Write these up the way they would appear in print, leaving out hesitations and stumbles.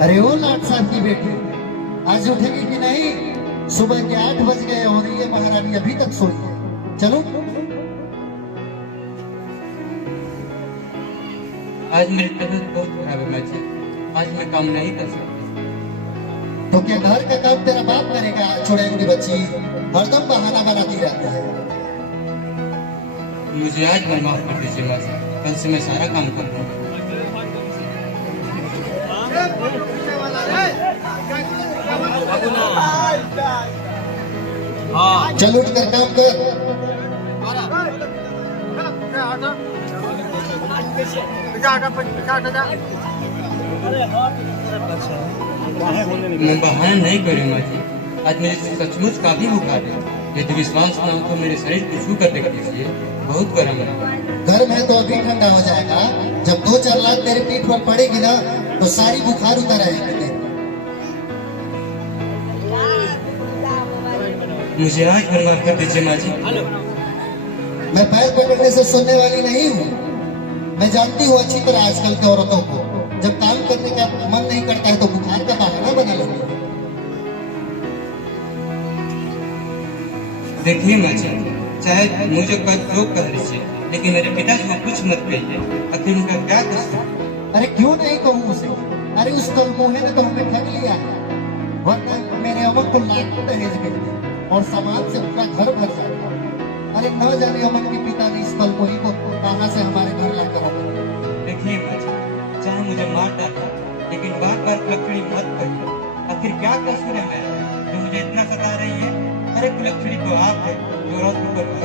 अरे वो लाट साहब की बेटी आज उठेगी कि नहीं? सुबह के 8 बज गए और ये महारानी अभी तक सोई है। चलो आज मेरी तबीयत बहुत खराब है माँ जी, आज मैं काम नहीं कर सकती। तो क्या घर का काम तेरा बाप करेगा? छोड़ेंगी बच्ची, हरदम बहाना बनाती रहती है। मुझे आज मन माफ कर दीजिए माँ जी, कल से मैं सारा काम कर रहा हूँ। चल उठ कर काम कर। मैं बहाना नहीं करूँ माँ जी, आज मेरे सचमुच काफी बुखार है। यदि विश्वास ना हो तो मेरे शरीर को छू कर देख लीजिए, बहुत गर्म है। गर्म है तो अभी ठंडा हो जाएगा। जब 2-4 लाख तेरे पीठ पर पड़ेगी ना तो सारी बुखार उतर आएगी। मुझे आज मन माफ कर दीजिए माँ जी। मैं पैर पकड़ने से सुनने वाली नहीं हूँ। मैं जानती हूँ अच्छी तरह आजकल की औरतों को, जब काम करने का मन नहीं करता है तो बुखार का बहाना बना लेती है। देखिए माँ जी, चाहे मुझे जो कह लीजिए, लेकिन मेरे पिताजी को कुछ मत कहिए। आखिर उनका क्या कसूर? अरे क्यों नहीं कहूँ उसे? अरे उस कलमोहे ने तो हमें ठग लिया है, वरना मेरे अमन को लाखों दहेज मिलते और समाज से उनका घर भर जाता। अरे न जाने अमन के पिता ने इस कलमोही को कहां से हमारे घर लाकर रखा। देखिए माँ जी, चाहे मुझे मार डाले, लेकिन बार बार कुलक्षणी मत कहिए। आखिर क्या कसूर है मेरा जो मुझे इतना सता रही है? अरे कुलक्षणी तो आप है जो रात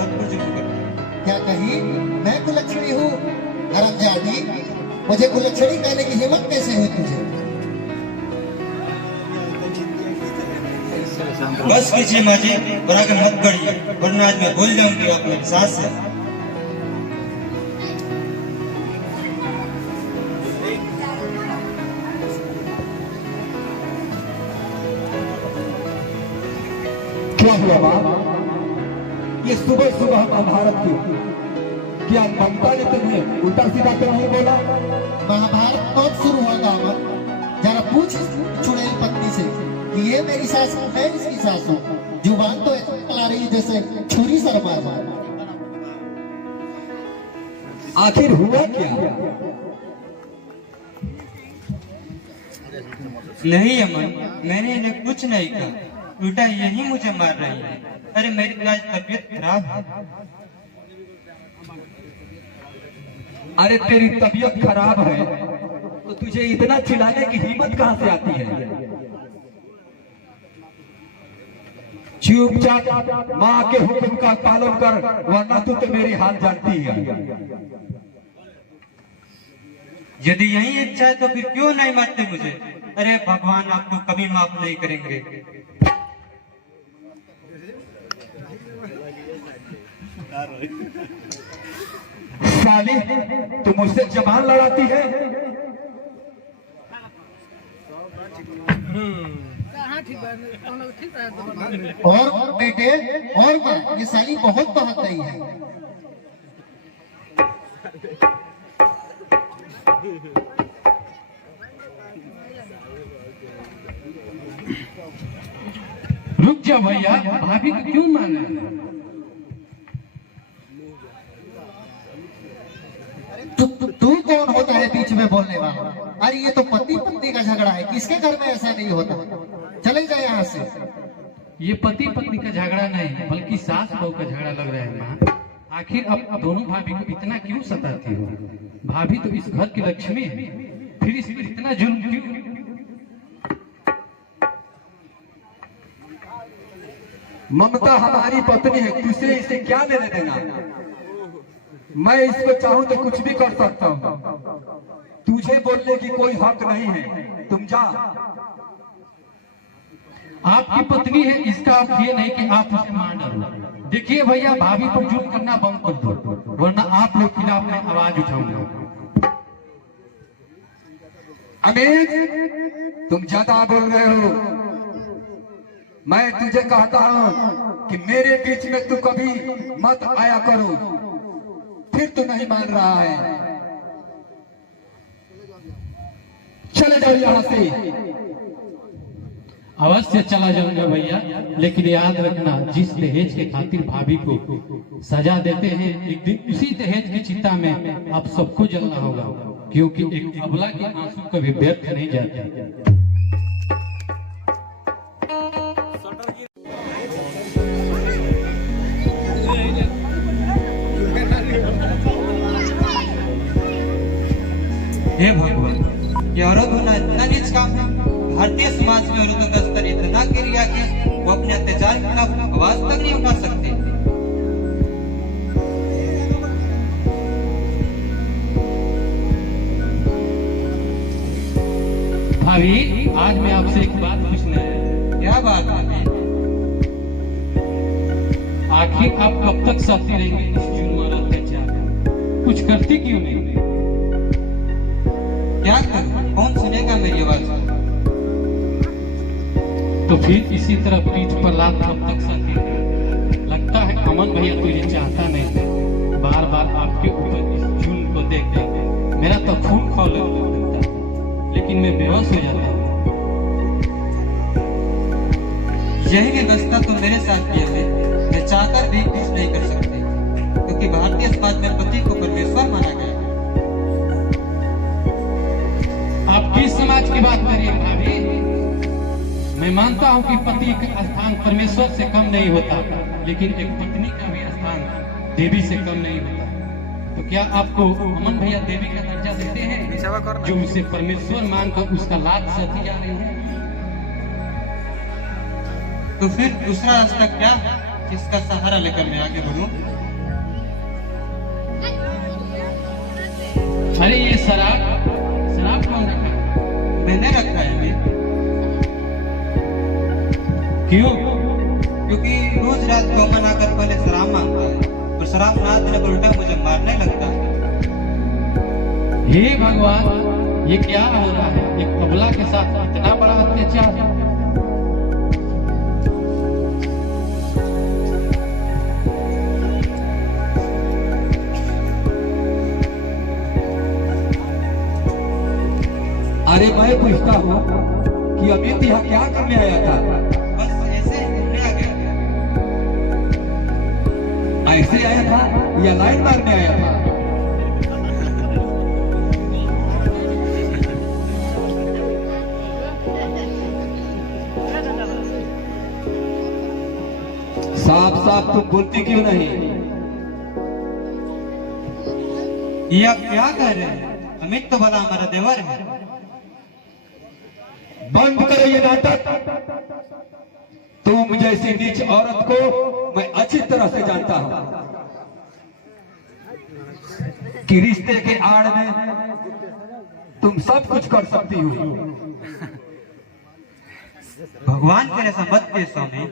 पर जुल्म करती है। क्या कही? मैं कुलक्षणी हूँ? हरामजादी, मुझे कुलक्षणी कहने की हिम्मत कैसे हुई तुझे? बस कीजिए माँ जी, और आगे मत बढ़िए, वरना आज मैं भूल जाऊंगी आप मेरे सास से। क्या हुआ माँ? ये सुबह सुबह महाभारत की क्या ममता ने तुम्हें उल्टा सीधा तो नहीं बोला? महाभारत कब शुरू होगा अमन? जरा पूछ चुड़ैल पत्नी से कि ये मेरी सास है, मैं इसकी सास हूँ। जुबान तो ऐसे चला रही है जैसे छुरी सर मार। आखिर हुआ क्या? नहीं अमन, मैंने इन्हें कुछ नहीं कहा, उल्टा यही मुझे मार रही है। अरे मेरी आज तबीयत खराब है। अरे तेरी तबीयत खराब है तो तुझे इतना चिल्लाने की हिम्मत कहां से आती है? चुपचाप माँ के हुक्म का पालन कर, वरना तू तो मेरी हाल जानती है। यदि यही इच्छा है तो फिर क्यों नहीं मारते मुझे? अरे भगवान आपको कभी माफ नहीं करेंगे। साली, तू मुझसे जबान लड़ाती है? और बेटे और माँ, ये साली बहुत बहक रही है। रुक जा भैया, भाभी को क्यों माना? तू कौन होता है बीच में बोलने वाला? अरे ये तो पति पत्नी का झगड़ा है, किसके घर में ऐसा नहीं होता। चले जाए यहाँ से। ये पति पत्नी का झगड़ा नहीं, बल्कि सास बहू का झगड़ा लग रहा है माँ। आखिर अब दोनों भाभी को इतना क्यों सताती हो? भाभी तो इस घर की लक्ष्मी है, फिर इस पर इतना जुल्म क्यों? ममता हमारी पत्नी है, तुझसे इसे क्या लेने देना? मैं इसको चाहूं तो कुछ भी कर सकता हूं। तुझे बोलने की कोई हक नहीं है, तुम जा। आपकी पत्नी है, इसका अर्थ ये नहीं कि आप उसे मार डालो। देखिए भैया, भाभी पर जुल्म करना बंद कर दो, वरना आप लोग खिलाफ मैं आवाज उठाऊंगा। अमित, तुम ज्यादा बोल रहे हो। मैं तुझे कहता हूँ कि मेरे बीच में तू कभी मत आया करो। फिर तू नहीं मान रहा है, चले जाओ यहाँ से। अवश्य चला जाऊंगा भैया, लेकिन याद रखना जिस दहेज के खातिर भाभी को सजा देते हैं, एक दिन उसी दहेज की चिता में आप सबको जलना होगा, क्योंकि एक अबला के आंसू कभी व्यर्थ नहीं जाते। हे भगवान, ये औरत होना इतना नीच काम है। भारतीय समाज में औरतों का स्तर इतना गिर गया कि वो अपने अत्याचार के खिलाफ आवाज तक नहीं उठा सकते। भाभी, आज मैं आपसे एक बात पूछना है। क्या बात है? आखिर आप कब तक सहती रहेंगी इस जुल्म और अत्याचार? कुछ करती क्यों नहीं? क्या करूं? कौन सुनेगा मेरी आवाज? तो फिर इसी तरह पीठ पर लात कब तक सहती रहेंगी? लगता है अमन भैया तुझे चाहता नहीं। बार बार आपके ऊपर इस जुल्म को देख देख मेरा तो खून खौलने लगता है, लेकिन मैं बेहोश हो जाता हूँ। यही व्यवस्था तो मेरे साथ भी है। मैं चाहकर भी कुछ नहीं कर सकते, क्योंकि भारतीय समाज में पति को परमेश्वर माना गया। आप किस समाज की बात करिए भाभी? मैं मानता हूं कि पति का स्थान परमेश्वर से कम नहीं होता, लेकिन एक पत्नी का भी स्थान देवी से कम नहीं होता। तो क्या आपको अमन भैया देवी का दर्जा देते हैं, जो उसे परमेश्वर मानकर उसका लाभ सहती जा रही है? तो फिर दूसरा रास्ता क्या है जिसका सहारा लेकर मैं आगे बढ़ूं? अरे ये शराब कौन रखा है? मैंने रखा है। मैं क्यों? क्योंकि रोज रात को अमन आकर पहले शराब मांगता है, और शराब ना देने पर उल्टा मुझे मारने लगता है। हे भगवान, ये क्या हो रहा है? एक अबला के साथ इतना बड़ा अत्याचार। अरे मैं पूछता हूँ कि अमित यहाँ क्या करने आया था? बस ऐसे ही घूमने आ गया। ऐसे आया था या लाइन मारने आया था? साफ साफ तुम बोलती क्यों नहीं? ये आप क्या कह रहे हैं? अमित तो भला हमारा देवर है। बंद करो ये नाटक। तुम जैसी नीच औरत को मैं अच्छी तरह से जानता हूं कि रिश्ते के आड़ में तुम सब कुछ कर सकती हो। भगवान करे ऐसा मत किए स्वामी।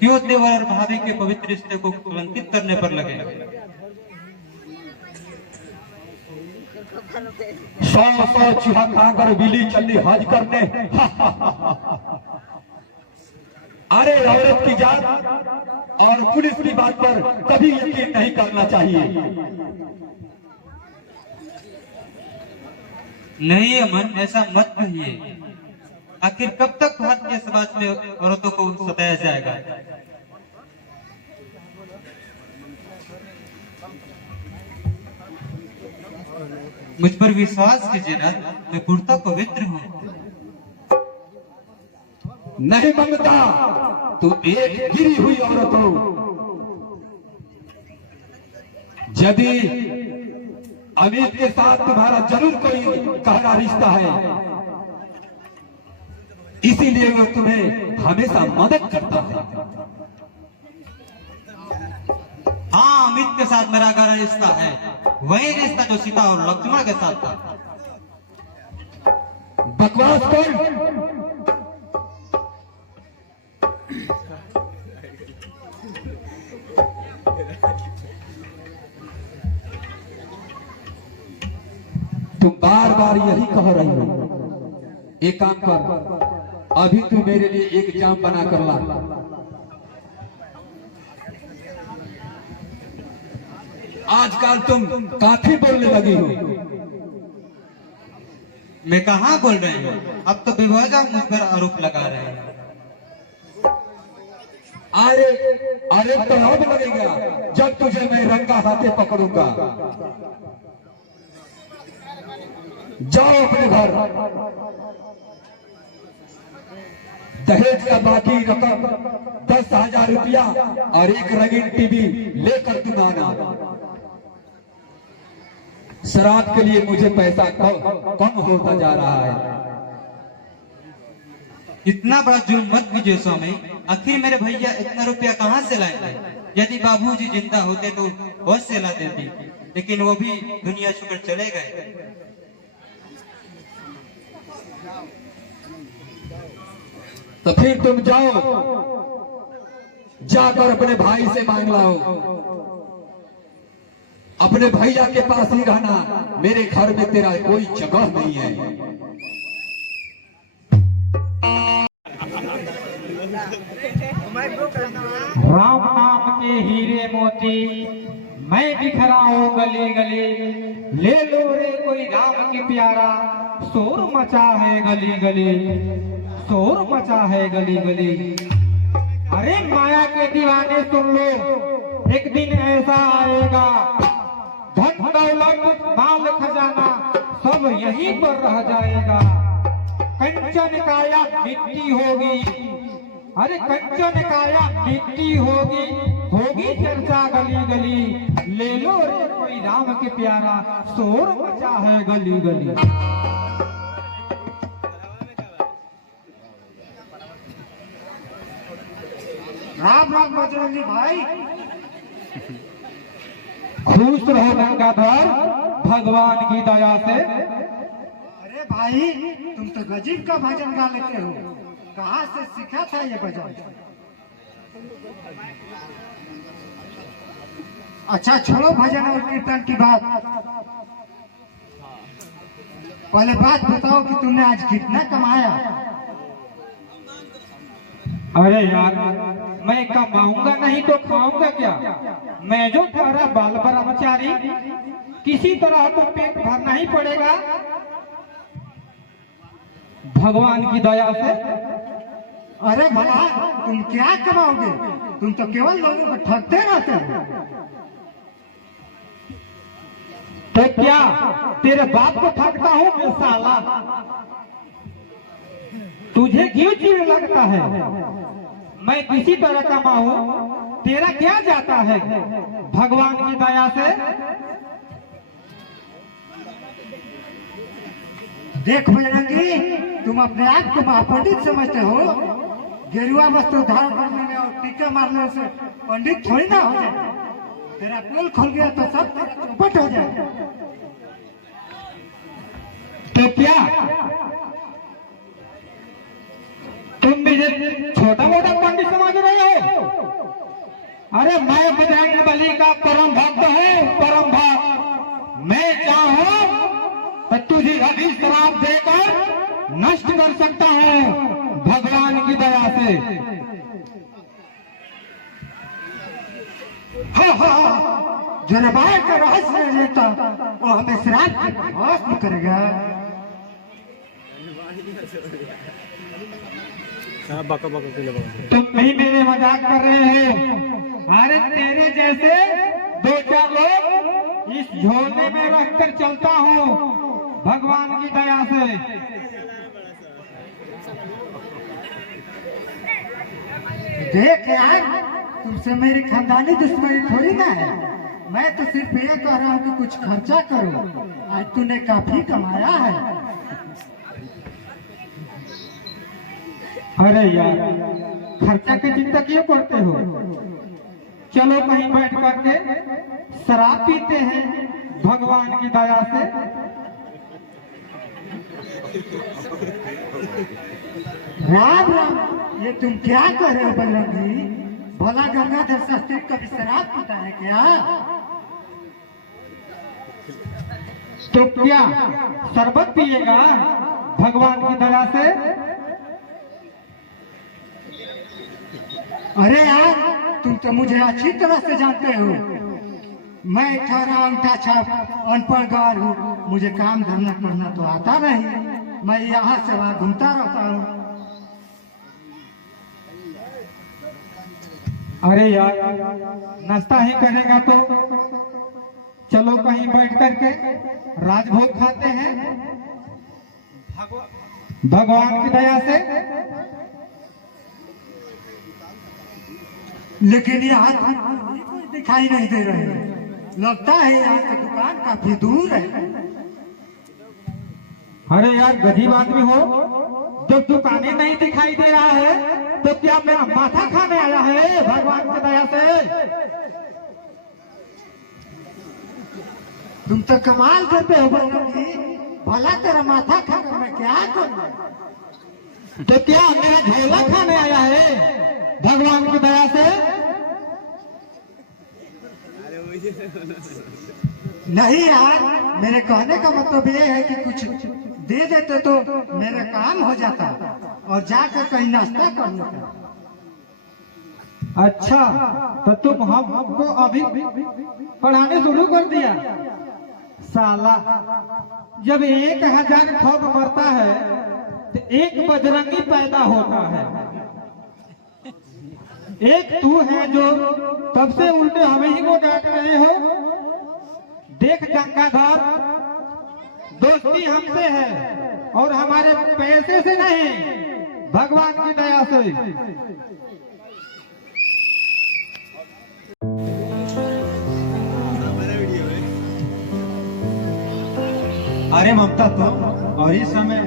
क्यों देवर और भाभी के पवित्र रिश्ते को कलंकित करने पर लगे? 100 चूहा खाकर बिल्ली चली हज करने। अरे औरत की जात और पुलिस की बात पर कभी यकीन नहीं करना चाहिए। नहीं अमन, ऐसा मत कहिए। आखिर कब तक भारतीय समाज में औरतों को सताया जाएगा? मुझ पर विश्वास कीजिए ना, मैं पूर्णतः पवित्र हूँ। नहीं मंगता, तू एक गिरी हुई औरत हो। यदि अमित के साथ तुम्हारा जरूर कोई गहरा रिश्ता है, इसीलिए वो तुम्हें हमेशा मदद करता है। हाँ, अमित के साथ मेरा गहरा रिश्ता है, वही रिश्ता जो सीता और लक्ष्मण के साथ था। बकवास कर। तुम बार बार यही कह रही हो। एक काम कर, अभी तू मेरे लिए एक जाम बना कर ला। आजकल तुम काफी बोलने लगी हो। मैं कहाँ बोल रही हूँ, अब तो बेवजह मुझ पर आरोप लगा रहे हैं। अरे अरे तो अब लगेगा जब तुझे मैं रंगा हाथे पकड़ूंगा। जाओ अपने घर, दहेज का बाकी रकम 10,000 रुपया और एक रंगीन टीवी लेकर तुम आना। शराब के लिए मुझे पैसा कम होता जा रहा है। इतना बड़ा जुर्म मत कीजिए स्वामी, आखिर मेरे भैया इतना रुपया कहाँ से लाएंगे? यदि बाबूजी जिंदा होते तो बहुत से ला देती, लेकिन वो भी दुनिया छोड़ चले गए। तो फिर तुम जाओ, जाकर अपने भाई से मांग लाओ। अपने भैया के पास ही रहना, मेरे घर में तेरा कोई जगह नहीं है। राम नाम के हीरे मोती मैं बिखराऊं गली गली, ले लो रे कोई राम की प्यारा, शोर मचा है गली गली, शोर मचा है गली गली। अरे माया के दीवाने सुन लो, एक दिन ऐसा आएगा, धन दौलत माल खजाना सब यहीं पर रह जाएगा। कंचन काया मिट्टी होगी, अरे कंचन काया मिट्टी होगी, होगी चर्चा गली गली, ले लो रे कोई राम के प्यारा, शोर मचा है गली गली। राम राम बजरंगी भाई। खुश रहो गंगाधर, भगवान की दया से। अरे भाई तुम तो गजब का भजन गा लेते हो, कहाँ से सीखा था ये भजन? अच्छा छोड़ो भजन और कीर्तन की बात, पहले बात बताओ कि तुमने आज कितना कमाया? अरे यार, मैं कमाऊंगा नहीं तो खाऊंगा क्या? मैं जो तेरा बाल ब्रह्मचारी, किसी तरह तो पेट भरना ही पड़ेगा भगवान की दया से। अरे भला तुम क्या कमाओगे? तुम तो केवल लोगों को ठगते रहते हो। तो क्या तेरे बाप को ठगता हूँ मैं साला? तुझे क्यों चिढ़ लगता है? मैं किसी तरह कमाऊं, तेरा क्या जाता है भगवान की दया से। देख बजरंगी, तुम अपने आप को महापंडित समझते हो। गेरुआ वस्त्र धारण करने में और टीका मारने से पंडित थोड़ी ना हो जाए। तेरा पोल खुल गया तो सब चौपट हो जाए। तो क्या तुम मुझे छोटा मोटा पंडित समझ रहे हो? अरे मैं बजरंग बली का परम भक्त हूँ, परम भक्त। मैं चाहूं तो तुझे अभी श्राप देकर नष्ट कर सकता हूँ भगवान की दया से। जो रबाय का रहस्य लेता वो हमें श्राप भस्म करेगा। तुम नहीं मेरे मजाक कर रहे हो। अरे तेरे जैसे 2-4 लोग इस झोले में रखकर चलता हूँ भगवान की दया से। देख यार, तुमसे मेरी खानदानी दुश्मनी थोड़ी ना है। मैं तो सिर्फ ये कह रहा हूँ कि कुछ खर्चा करो। आज तूने काफी कमाया है। अरे यार, खर्चा की चिंता क्यों करते हो? चलो कहीं बैठ करके शराब पीते हैं भगवान की दया से। राम राम, ये तुम क्या कर रहे हो बजरंगी? भला गंगाधर शास्त्री कभी शराब पीता है क्या? तो क्या शरबत पिएगा भगवान की दया से? अरे यार, तुम तो मुझे अच्छी तरह से जानते हो। मैं ठहरा अंगूठा छाप अनपढ़ गार हूँ। मुझे काम धंधा करना तो आता नहीं। मैं यहाँ से वहाँ घूमता रहता हूँ। अरे यार, नाश्ता ही करेगा तो चलो कहीं बैठ करके राजभोग खाते हैं। भगवान की दया से। लेकिन यहाँ कोई दिखाई नहीं दे रहे हैं। लगता है यहाँ से दुकान काफी दूर है। अरे यार, गरीब आदमी हो, जब दुकानें नहीं दिखाई दे रहा है तो क्या मेरा माथा खाने आया है? भगवान की दया से। तुम तो कमाल करते हो बंदी। भला तेरा माथा खाकर मैं क्या करूँ? तो क्या मेरा झोला खाने आया है? भगवान की दया से। नहीं यार, मेरे कहने का मतलब ये है कि कुछ दे देते तो मेरा काम हो जाता और जाकर कहीं नाश्ता कर लेता। अच्छा, तो तुम हमको अभी पढ़ाने शुरू कर दिया? साला, जब 1000 ठग मरता है तो एक बजरंगी पैदा होता है। एक तू है जो तब से उल्टे हमें ही को डांट रहे हो। देख गंगाधर, दोस्ती हमसे है और हमारे पैसे से नहीं, भगवान की दया से। अरे ममता, तुम और इस समय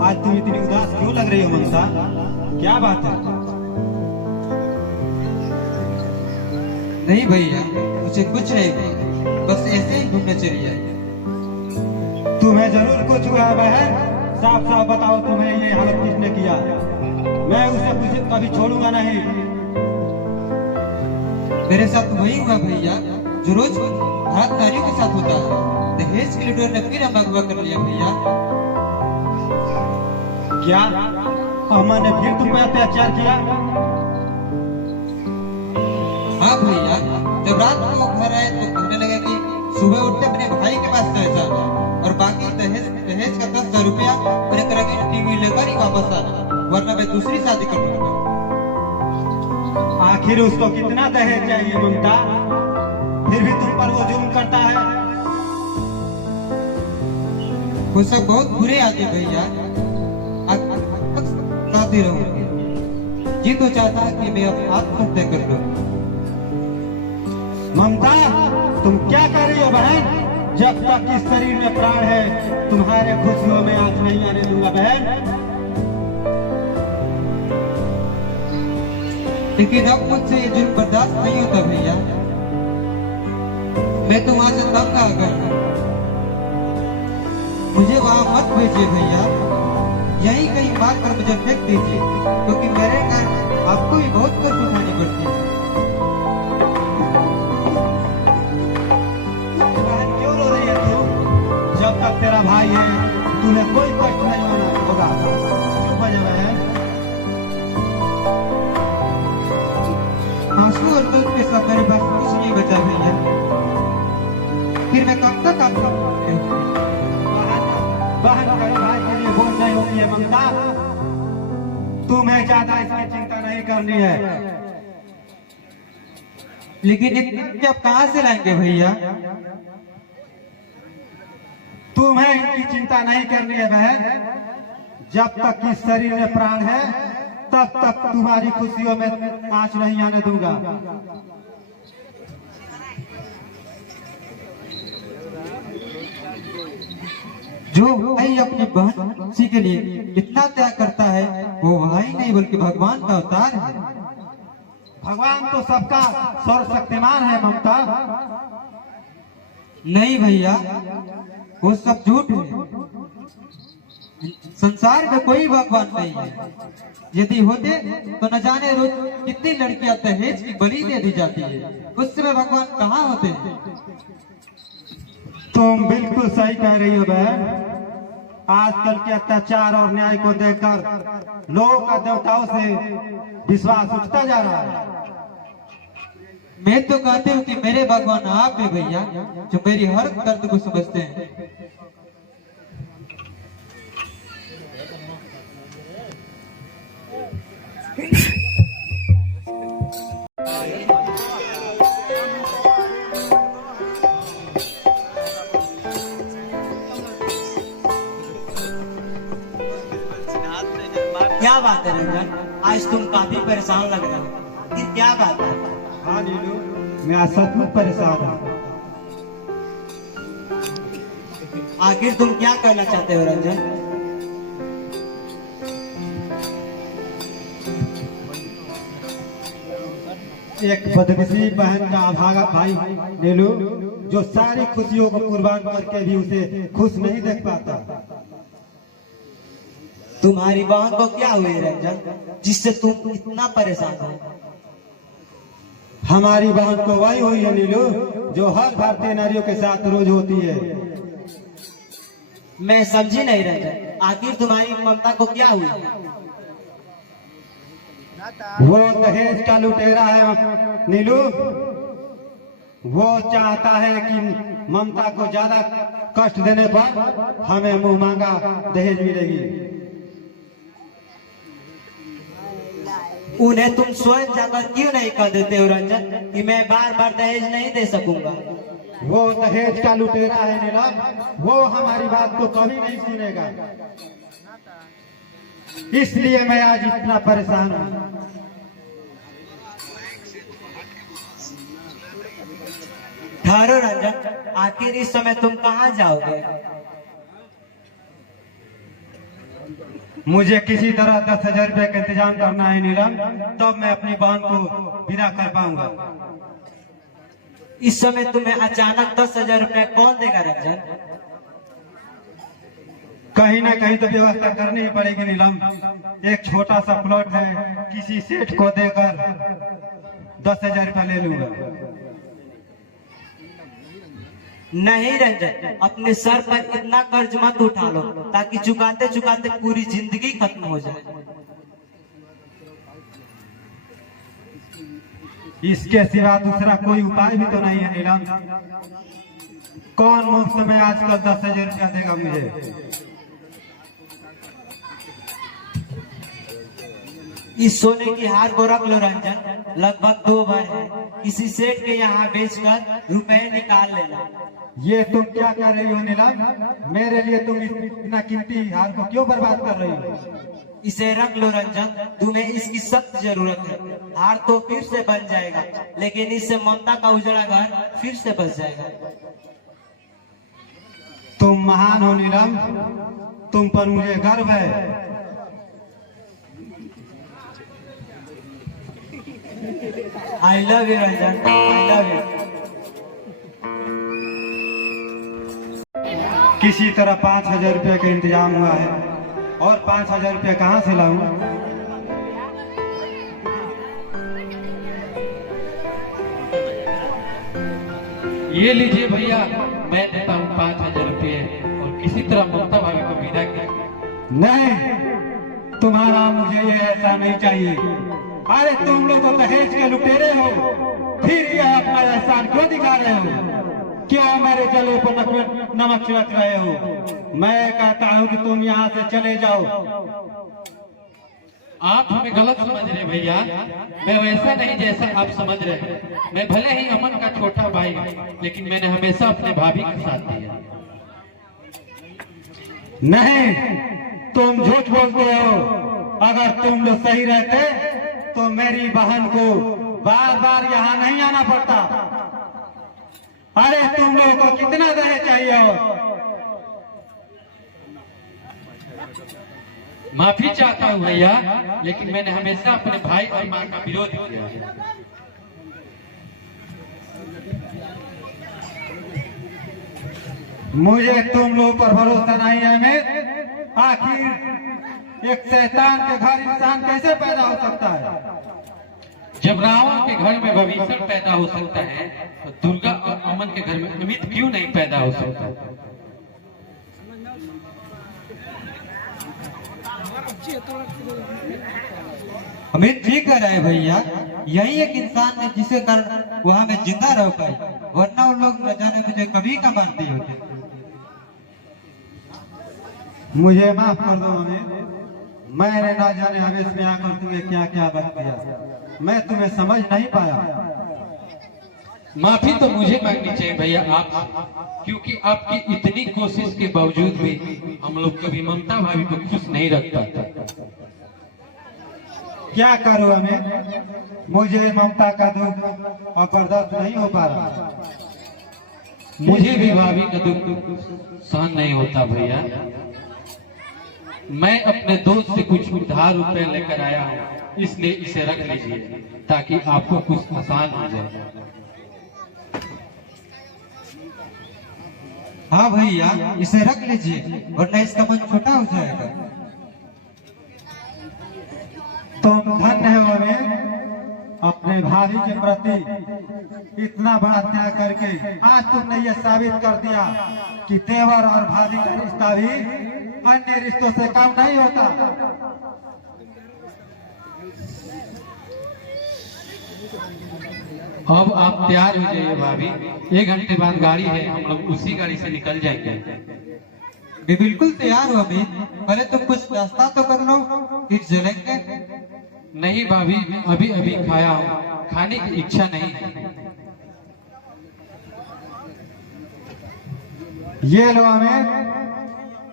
आज तुम इतनी उदास क्यों लग रही हो ममता? क्या बात है? नहीं भैया, मुझे कुछ नहीं, बस ऐसे ही घूमने चली आई। तुम्हें जरूर कुछ हुआ है बहन। साफ साफ बताओ, तुम्हें ये हालत किसने किया? मैं उसे तुझे कभी छोड़ूंगा नहीं। मेरे साथ वही हुआ भैया जो रोज बलात्कारियों के साथ होता है। दहेज के लिए ने फिर हम अगवा कर लिया भैया। क्या अम्मा ने फिर तुम पे अत्याचार किया? हाँ भैया, जब रात को वो घर आए तो कहने लगे कि सुबह उठते अपने भाई के पास चले जाना और बाकी दहेज का 10,000 रुपया और एक रंगीन टीवी लेकर ही वापस आना, वरना मैं दूसरी शादी कर लूंगा। आखिर उसको कितना दहेज चाहिए ममता? फिर भी तुम पर वो जुल्म करता है। वो सब बहुत बुरे आदमी भैया, साथी रहूंगी। जी तो चाहता है कि मैं अब आत्महत्या कर लूं। ममता, तुम क्या कर रही हो बहन? जब तक इस शरीर में प्राण है, तुम्हारे खुशियों में आंच नहीं आने दूंगा बहन। लेकिन अब मुझसे ये जुल्म बर्दाश्त नहीं होता भैया। मैं तो वहां से तंग आ गया। मुझे वहां मत भेजिए भैया, यहीं कहीं मार कर मुझे फेंक दीजिए, क्योंकि मेरे कारण आपको भी बहुत कष्ट उठानी पड़ती है। क्यों रो रही है तू? जब तक तेरा भाई है तुम्हें कोई कष्ट नहीं होगा। चुप हो जा बहन। आंसू और दुख के साथ मेरे पास कुछ नहीं बचा भैया। फिर मैं कब तक आपका बहन भाई के लिए बोझ नहीं होती है ममता। तुम्हें ज्यादा इसकी चिंता नहीं करनी है। लेकिन इतने अब कहाँ से लाएंगे भैया? तुम्हें इनकी चिंता नहीं करनी है बहन। जब तक इस शरीर में प्राण है तब तक तुम्हारी खुशियों में आंच नहीं आने दूंगा। जो भाई अपनी बहन सी के लिए इतना त्याग करता है, वो भाई नहीं बल्कि भगवान का अवतार है। भगवान तो सबका सर्वशक्तिमान है ममता। नहीं भैया, वो सब झूठ है। संसार में कोई भगवान नहीं है। यदि होते तो न जाने रोज कितनी लड़कियां दहेज की बलि दे दी जाती है। उस समय भगवान कहाँ होते हैं? तुम बिल्कुल सही कह रही हो बहन। आजकल के अत्याचार और न्याय को देखकर लोगों का देवताओं से विश्वास उठता जा रहा है। मैं तो कहती हूँ कि मेरे भगवान आप है भैया, जो मेरी हर दर्द को समझते हैं। क्या बात है रंजन, आज तुम काफी परेशान लग रहे हो। ये क्या बात है? हाँ नीलू, मैं आज सचमुच परेशान हूँ। आखिर तुम क्या कहना चाहते हो रंजन? एक बदनसीब बहन का अभागा भाई नीलू, जो सारी खुशियों को कुर्बान करके भी उसे खुश नहीं देख पाता। तुम्हारी बहन को क्या हुई रंजन, जिससे तुम इतना परेशान हो? हमारी बहन को वही हुई है नीलू, जो हर भारतीय नारियों के साथ रोज होती है। मैं समझी नहीं रंजन, आखिर तुम्हारी ममता को क्या हुई? वो दहेज का लुटेरा है नीलू। वो चाहता है कि ममता को ज्यादा कष्ट देने पर हमें मुंह मांगा दहेज मिलेगी। उन्हें तुम स्वयं जाकर क्यों नहीं कह देते हो रंजन कि मैं बार बार दहेज नहीं दे सकूंगा? वो दहेज का लुटेरा है नीलम, वो हमारी बात को कभी नहीं सुनेगा। इसलिए मैं आज इतना परेशान हूँ। ठहरो रंजन, आखिर इस समय तुम कहाँ जाओगे? मुझे किसी तरह 10,000 रुपए का इंतजाम करना है नीलम, तब मैं अपनी बहन को विदा कर पाऊंगा। इस समय तुम्हें अचानक 10,000 रुपए कौन देगा रंजन? कहीं ना कहीं तो व्यवस्था करनी ही पड़ेगी नीलम। एक छोटा सा प्लॉट है, किसी सेठ को देकर 10,000 रुपया ले लूंगा। नहीं रंजन, अपने सर पर इतना कर्ज मत उठा लो ताकि चुकाते चुकाते पूरी जिंदगी खत्म हो जाए। इसके सिवा दूसरा कोई उपाय भी तो नहीं है नीलम। कौन मुफ्त में आजकल 10,000 रुपया देगा मुझे? इस सोने की हार को रख लो रंजन, लगभग 2 बार है। किसी सेठ के यहाँ बेचकर रुपए निकाल लेना। ये तुम क्या कर रही हो नीलम? मेरे लिए तुम इतना कीमती हार को क्यों बर्बाद कर रही हो? इसे रख लो रंजन, तुम्हें इसकी सख्त जरूरत है। हार तो फिर से बन जाएगा, लेकिन इससे ममता का उजड़ा घर फिर से बस जाएगा। तुम महान हो नीलम, तुम पर मुझे गर्व है। I love you Ranjan, I love you. किसी तरह 5,000 रुपये का इंतजाम हुआ है, और 5,000 रुपये कहाँ से लाऊं? ये लीजिए भैया, मैं देता हूँ 5,000 रुपये, और किसी तरह ममता भाभी को विदा कीजिए। नहीं, तुम्हारा मुझे ये ऐसा नहीं चाहिए। अरे तुम लोग तो दहेज के लुटेरे हो, फिर ये अपना एहसान क्यों दिखा रहे हो? क्यों मेरे जले पर नमक छिड़क रहे हो? मैं कहता हूँ कि तुम यहाँ से चले जाओ। आप हमें गलत समझ रहे हैं भैया, मैं वैसा नहीं जैसा आप समझ रहे हैं। मैं भले ही अमन का छोटा भाई हूँ, लेकिन मैंने हमेशा अपने भाभी के साथ दिया। नहीं, तुम झूठ बोलते हो। अगर तुम लोग सही रहते तो मेरी बहन को बार बार यहाँ नहीं आना पड़ता। अरे तुम लोगों को कितना दहेज चाहिए हो? माफी चाहता हूँ भैया, लेकिन मैंने हमेशा अपने भाई और माँ का विरोध किया। मुझे तुम लोगों पर भरोसा नहीं है। मैं आखिर एक शैतान के घर इंसान कैसे पैदा हो सकता है? जब रावण के घर में भविष्य पैदा हो सकता है, तो दुर्गा और अमन के घर में अमित क्यों नहीं पैदा हो सकता? अमित जी कह रहे हैं भैया, यही एक इंसान है जिसे कर वहाँ में जिंदा रह पाए, वरना वो लोग न जाने मुझे कभी का मानते होते। मुझे माफ कर दो अमित, मैंने ना जाने हवेश में आकर तुम्हें क्या क्या बता दिया, मैं तुम्हें समझ नहीं पाया। माफी तो मुझे मांगनी चाहिए भैया आप, क्योंकि आपकी इतनी कोशिश के बावजूद भी हम लोग कभी ममता भाभी को खुश नहीं रख पाते। क्या करूं अमित, मुझे ममता का दुख और बर्दाश्त नहीं हो पा रहा। मुझे भी भाभी का दुख सहन नहीं होता भैया। मैं अपने दोस्त से कुछ उधार रुपए लेकर आया हूँ, इसलिए इसे रख लीजिए ताकि आपको कुछ आसान हो जाए। हाँ भैया, इसे रख लीजिए वरना इसका मन छोटा हो जाएगा। तुम धन्य हो अमित, अपने भाभी के प्रति इतना बड़ा त्याग करके आज तुमने ये साबित कर दिया कि देवर और भाभी का रिश्ता भी अन्य रिश्तों से कम नहीं होता। अब आप तैयार हो जाइए भाभी, 1 घंटे बाद गाड़ी है, हम लोग उसी गाड़ी से निकल जाएंगे। मैं बिल्कुल तैयार हूँ अमित, पहले तुम कुछ नाश्ता तो कर लो फिर चलेंगे। नहीं भाभी, अभी अभी खाया हूँ, खाने की इच्छा नहीं है। ये लो अमित,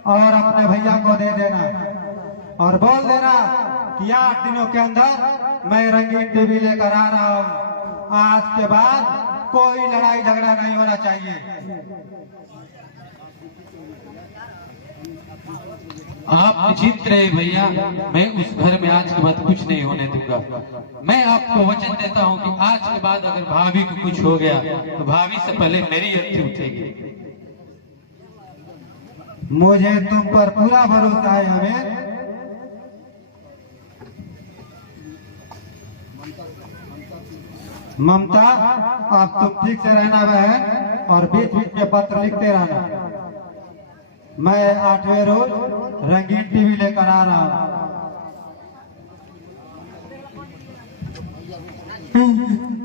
और अपने भैया को दे देना और बोल देना कि 8 दिनों के अंदर मैं रंगीन टीवी लेकर आ रहा हूँ। आज के बाद कोई लड़ाई झगड़ा नहीं होना चाहिए। आप जीत रहे भैया, मैं उस घर में आज के बाद कुछ नहीं होने दूंगा। मैं आपको वचन देता हूँ कि आज के बाद अगर भाभी को कुछ हो गया तो भाभी से पहले मेरी अर्थी उठेगी। मुझे तुम पर पूरा भरोसा है अमित। ममता, अब तुम ठीक से रहना बहन, और बीच बीच में पत्र लिखते रहना। मैं 8वें रोज रंगीन टीवी लेकर आ रहा हूँ।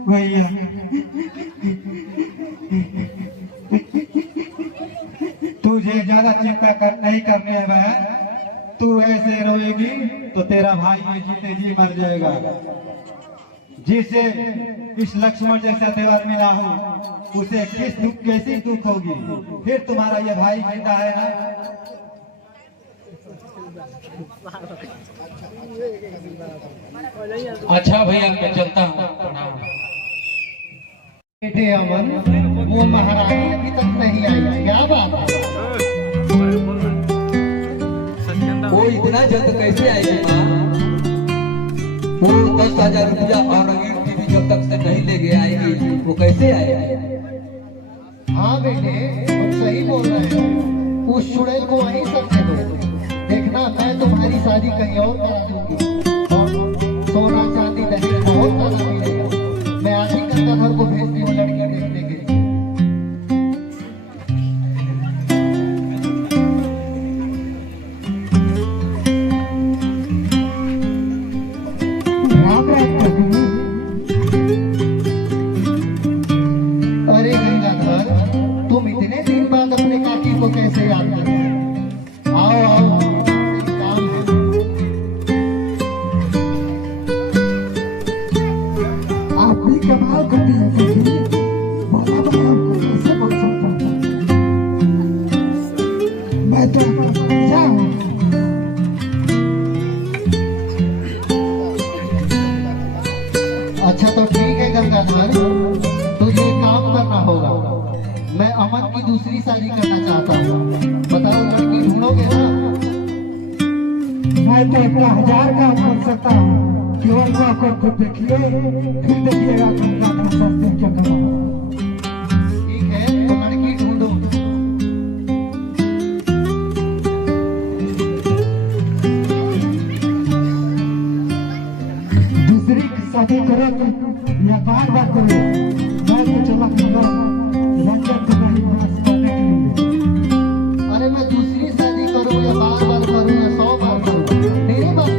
भैया, तुझे ज्यादा चिंता नहीं करनी है बहन, तू ऐसे रोएगी तो तेरा भाई ये जीते जी मर जाएगा। जिसे इस लक्ष्मण जैसा देवर मिला हो, उसे किस दुख कैसी दुख होगी। फिर तुम्हारा ये भाई जिंदा है ना। अच्छा भैया, मैं चलता हूँ। बेटे अमन, वो महारानी अभी तक नहीं आई, क्या बात है? वो इतना जल्द कैसे आएगी माँ? वो 10,000 रुपया और रंगीन टीवी जब तक से नहीं ले गए आएगी, वो कैसे आएगी? हाँ बेटे, तुम सही बोल रहे हो। उस चुड़ैल को वहीं समझे दो, देखना मैं तुम्हारी शादी कहीं और करा दूंगी और सोना चांदी दहेज बहुत सारा मिलेगा। मैं आज ही गंगा घर को भेजती हूँ लड़की देखने के लिए। अरे गंगाधर, तुम इतने दिन बाद अपने काकी को कैसे याद कर रहे हो? आओ आओ, काम है। आप भी कमाल करती हैं काकी, बोला तो आपको कैसे बोल सकता हूँ। मैं तो क्या हूँ? अच्छा तो ठीक है गंगाधर, तुझे एक काम करना होगा। मैं अमन की दूसरी शादी करना चाहता हूँ, बताओ लड़की ढूंढोगे ना? मैं तो अपना 1000 काम कर सकता हूँ, केवल को खुद देखिए, फिर देखिएगा गंगा का सत्य क्या करो। ठीक है, तो लड़की ढूंढो। दूसरी शादी करो या बार बार करो, मैं तो चला करो रंजन को कहीं पास करने के लिए। अरे मैं दूसरी शादी करूँ या बार बार करूँ या 100 बार करूँ, मेरी बात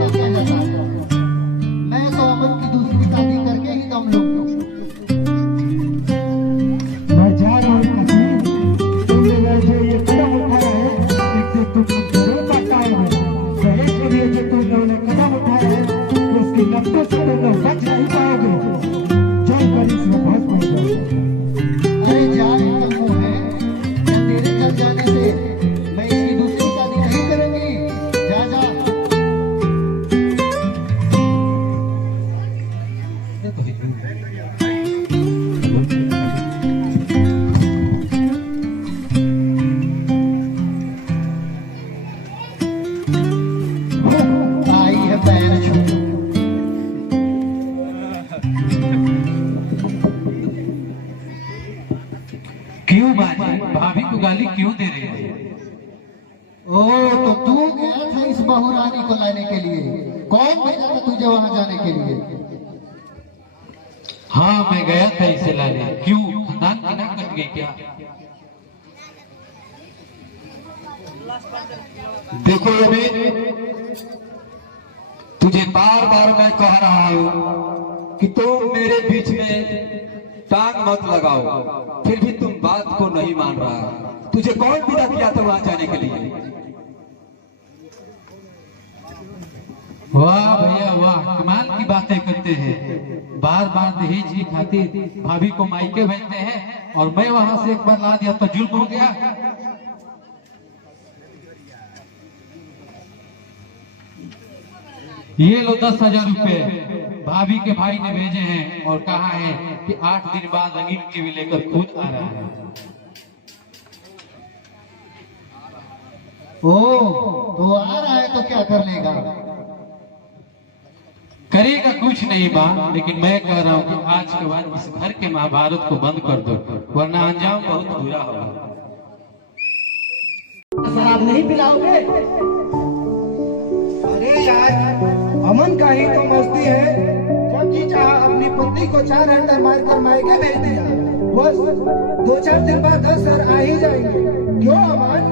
को गाली क्यों दे रहे हो? ओ तो तू गया था इस बहू रानी को लाने के लिए? कौन भेजा था तुझे वहां जाने के लिए? हाँ मैं गया था इसे लाने। क्यों, खानदान की ना कट गई क्या? देखो अभी तुझे बार बार मैं कह रहा हूं कि तुम मेरे बीच में टांग मत लगाओ, फिर भी तुम बात को नहीं मान रहा। तुझे कौन विदा किया था वहां जाने के लिए? वाह भैया वाह, कमाल की बातें करते हैं। बार बार दहेज की खातिर भाभी को मायके भेजते हैं और मैं वहां से एक बार ला दिया तो जुल्म हो गया। ये लो 10,000 रुपए भाभी के भाई ने भेजे हैं और कहा है कि 8 दिन बाद रंगीन टीवी लेकर खुद आ रहा है। ओ तो आ रहा है तो क्या कर लेगा? करेगा कुछ नहीं माँ, लेकिन मैं कह रहा हूँ कि आज के बाद इस घर के महाभारत को बंद कर दो, वरना अंजाम बहुत बुरा होगा। शराब नहीं पिलाओगे? अरे यार, अमन का ही तो मस्ती है। जब जी चाहा अपनी पत्नी को 4 अंडर मारकर मायके भेज दिया। बस 2-4 दिन बाद 10 सर आ ही जाएंगे। क्यों अमन?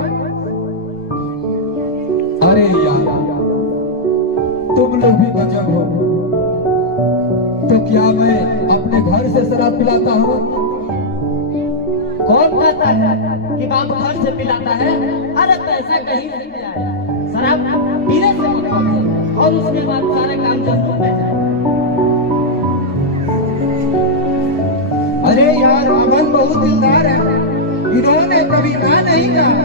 अरे यार तुम लोग भी गजब हो। तो क्या मैं अपने घर से शराब पिलाता हूँ? कौन कहता है कि बाप घर से पिलाता है? अरे पैसा कहीं से मिला है, शराब पीने से मिलता है और उसके बाद सारे काम जल्दी में जाए। अरे यार, अमन बहुत दिलदार है। इन्होंने कभी ना नहीं कहा,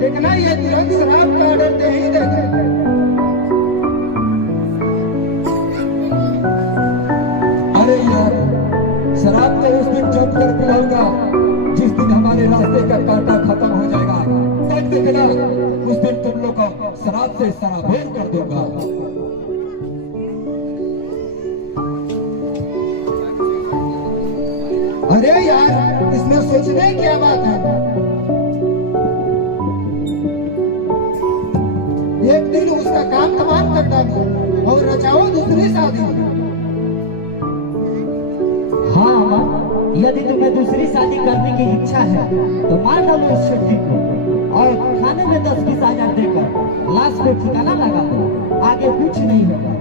देखना ये तुरंत शराब का ऑर्डर दे ही देते। अरे यार शराब तो उस दिन जम कर पिलाऊंगा जिस दिन हमारे रास्ते का कांटा खत्म हो जाएगा। तब देखना उस दिन तुम लोग को शराब से सराबोर कर दूंगा। अरे यार, इसमें सोचने की क्या बात है? एक दिन उसका काम तमाम कर डालो और रचाओ दूसरी शादी। हाँ अमन, यदि तुम्हें दूसरी शादी करने की इच्छा है तो मार डालो उस छुट्टी को और खाने में 10-20 हजार देकर लाश पे ठिकाना लगा दो। आगे कुछ नहीं होगा।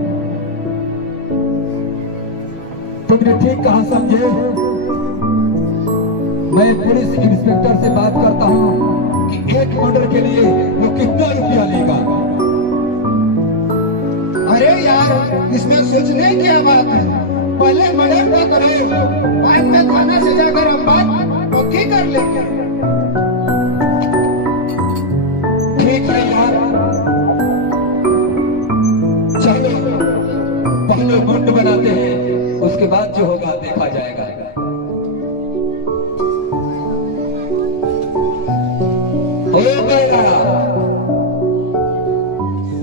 तुमने ठीक कहा समझे। मैं पुलिस इंस्पेक्टर से बात करता हूँ कि एक मर्डर के लिए वो कितना रुपया लेगा। अरे यार, इसमें सोचने की क्या बात है? पहले मर्डर का करो, बाद में थाना से जाकर हम बात पक्की कर लेंगे। ठीक है यार, चलो पहले मुंड बनाते हैं, उसके बाद जो होगा देखा जाएगा। ओ बैरा,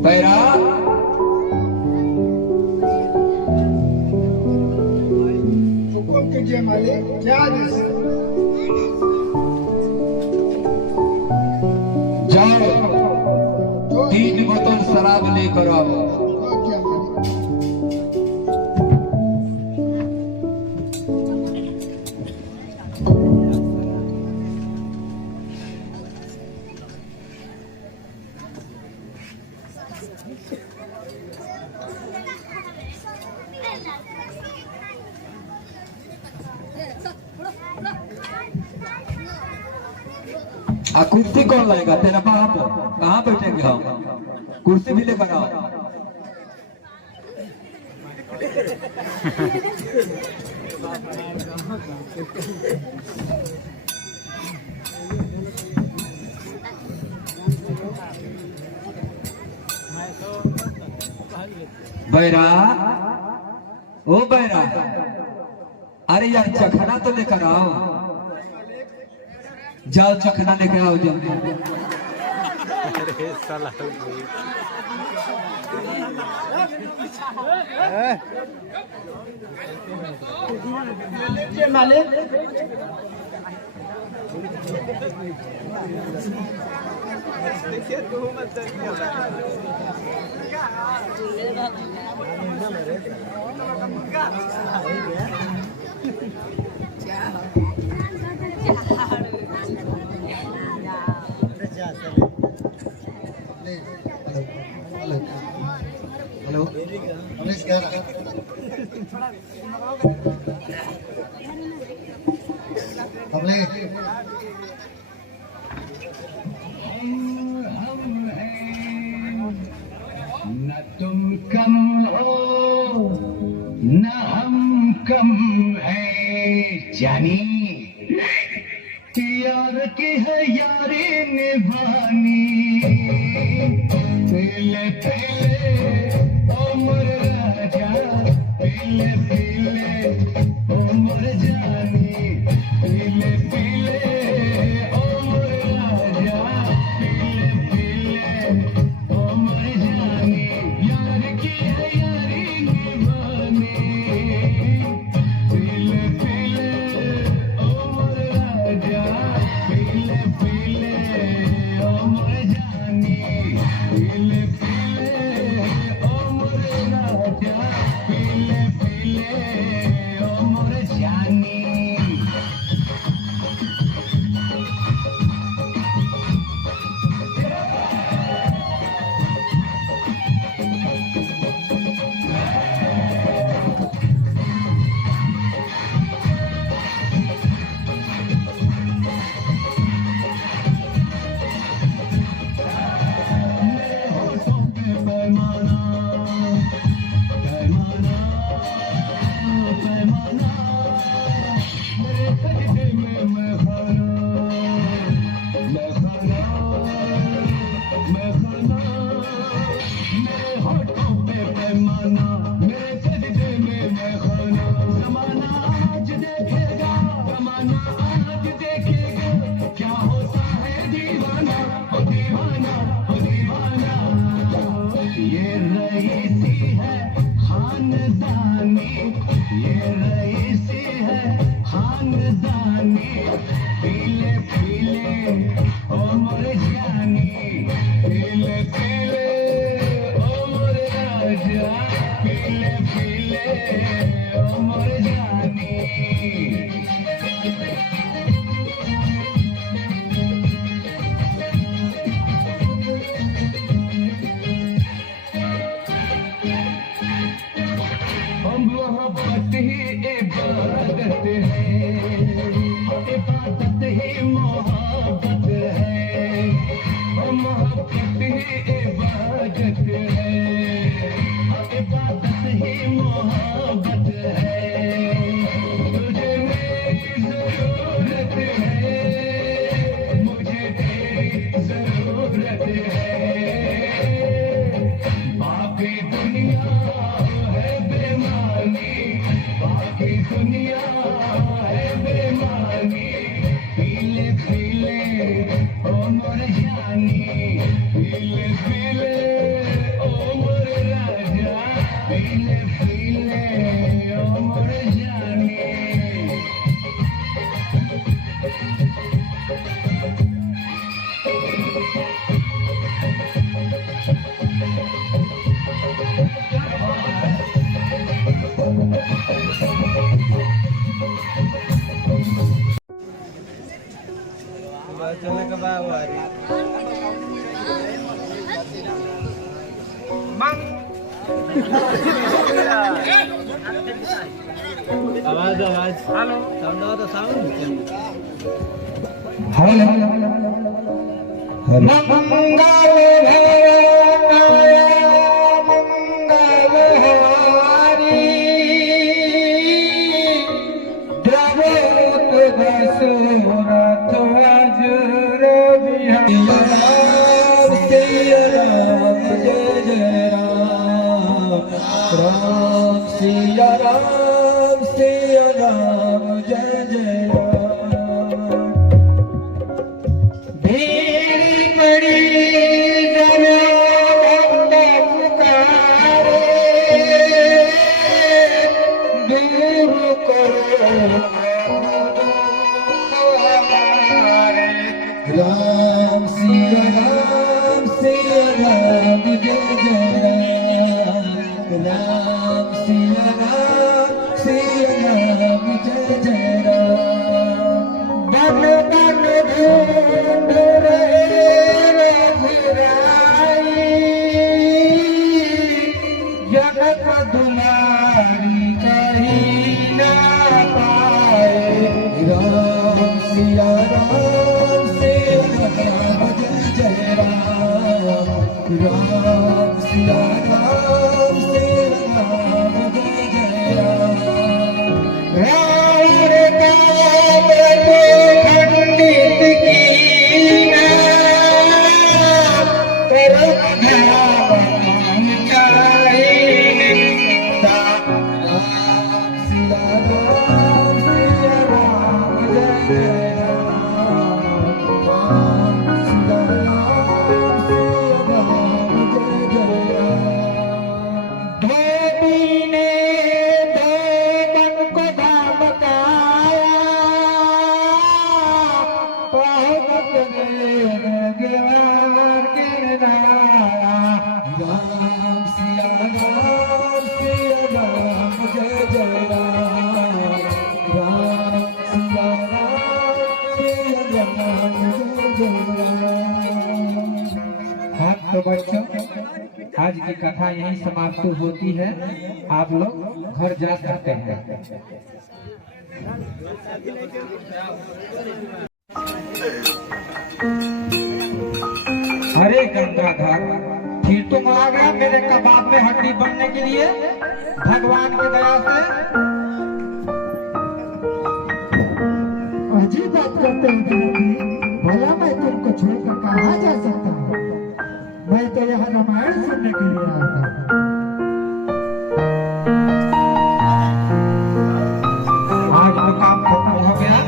बैरा, हुकुम कीजिए मालिक, क्या आदेश है? जाओ 3 बोतल शराब लेकर आओ। क्या मालिक? कुर्सी कौन लाएगा? तेरा बाप। कहाँ बैठेंगे हम? कुर्सी भी लेकर आओ। बैरा, ओ बैरा, अरे यार चखना तो लेकर आओ। जाओ चखना लेकर आओ जल्दी। मालिक, हेलो रमेश क्या न तुम कम हो न हम कम है जानी यार की है यारी निभानी पीले पीले उम्र राजा पीले पीले उम्र जानी पीले पीले उम्र राजा पीले पीले उम्र जानी यार की है यारी निभानी पीले पीले उम्र राजा पीले पीले उम्र जानी पीले पीले उम्र राजा पीले पीले उम्र जानी पीले पीले उम्र जानी पीले पीले उम्र राजा पीले पीले उम्र जानी मोहब्बत ही इबादत है इबादत ही मोहब्बत है मोहब्बत ही इबादत है इबादत ही मोहब्बत है तुझे मेरी जरूरत है मुझे तेरी जरूरत है बाकी दुनिया है बेमानी बाकी दुनिया है बेमानी पीले पीले उम्र जानी पीले पीले उम्र राजा पीले पीले उम्र जानी आवाज आवाज हेलो साउंड आओ तो साउंड मंगल है मंगल हारी द्रवत बसुरथ अजुर बिहार सिया राम जय जय राम सिया राम जय जय राम भीड़ पड़ी जनो बंदा पुकारे दूर करो तो बच्चों आज की कथा यही समाप्त होती है। आप लोग घर जा सकते हैं। अरे गंगाधर, फिर तुम आ गया मेरे कबाब में हड्डी बनने के लिए। भगवान की दया से अजीब बात करते हैं बेटी। भला मैं तुमको छोड़कर कहाँ जा सकता हूँ? मैं तो यहाँ रामायण सुनने के लिए आया था। आज तो काम खत्म हो गया।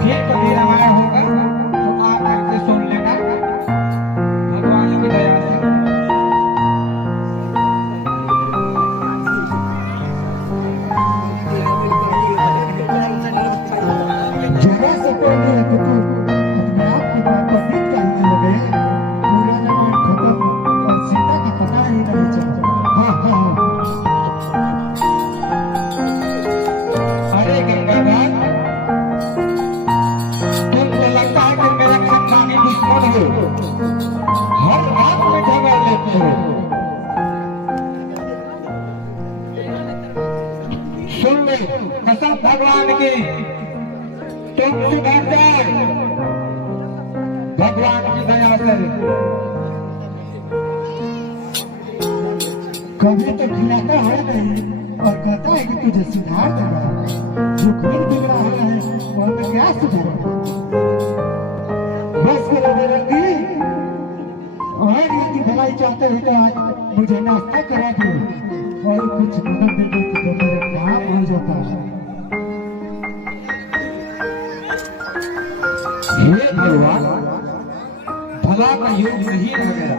फिर कभी रामायण होगा तो आप करके सुन लेना भगवान की दया से। जरा से पहले तो तुम अपने आप को पंडित कहने लगे। पूरा रामायण खत्म और सीता का पता ही नहीं चला। हाँ हाँ हाँ। अरे गंगाधर, तुमको लगता है कि मेरा खानदानी दुश्मन हो। हर बात में झगड़ लेते हो। सुन लो कसम भगवान की, तुम सुधर जाओ भगवान की दया से। कभी तो खिलाता है नहीं और कहता है कि तुझे सुधार देगा। जो खुद बिगड़ा हुआ है वो हमें क्या सुधारेगा? बस करो बेरंगी। और यदि भलाई चाहते हो तो आज मुझे नाश्ता करा दो और कुछ मदद दे दो तो मेरा काम हो जाता है। हे भगवान, भला का योग नहीं लग रहा।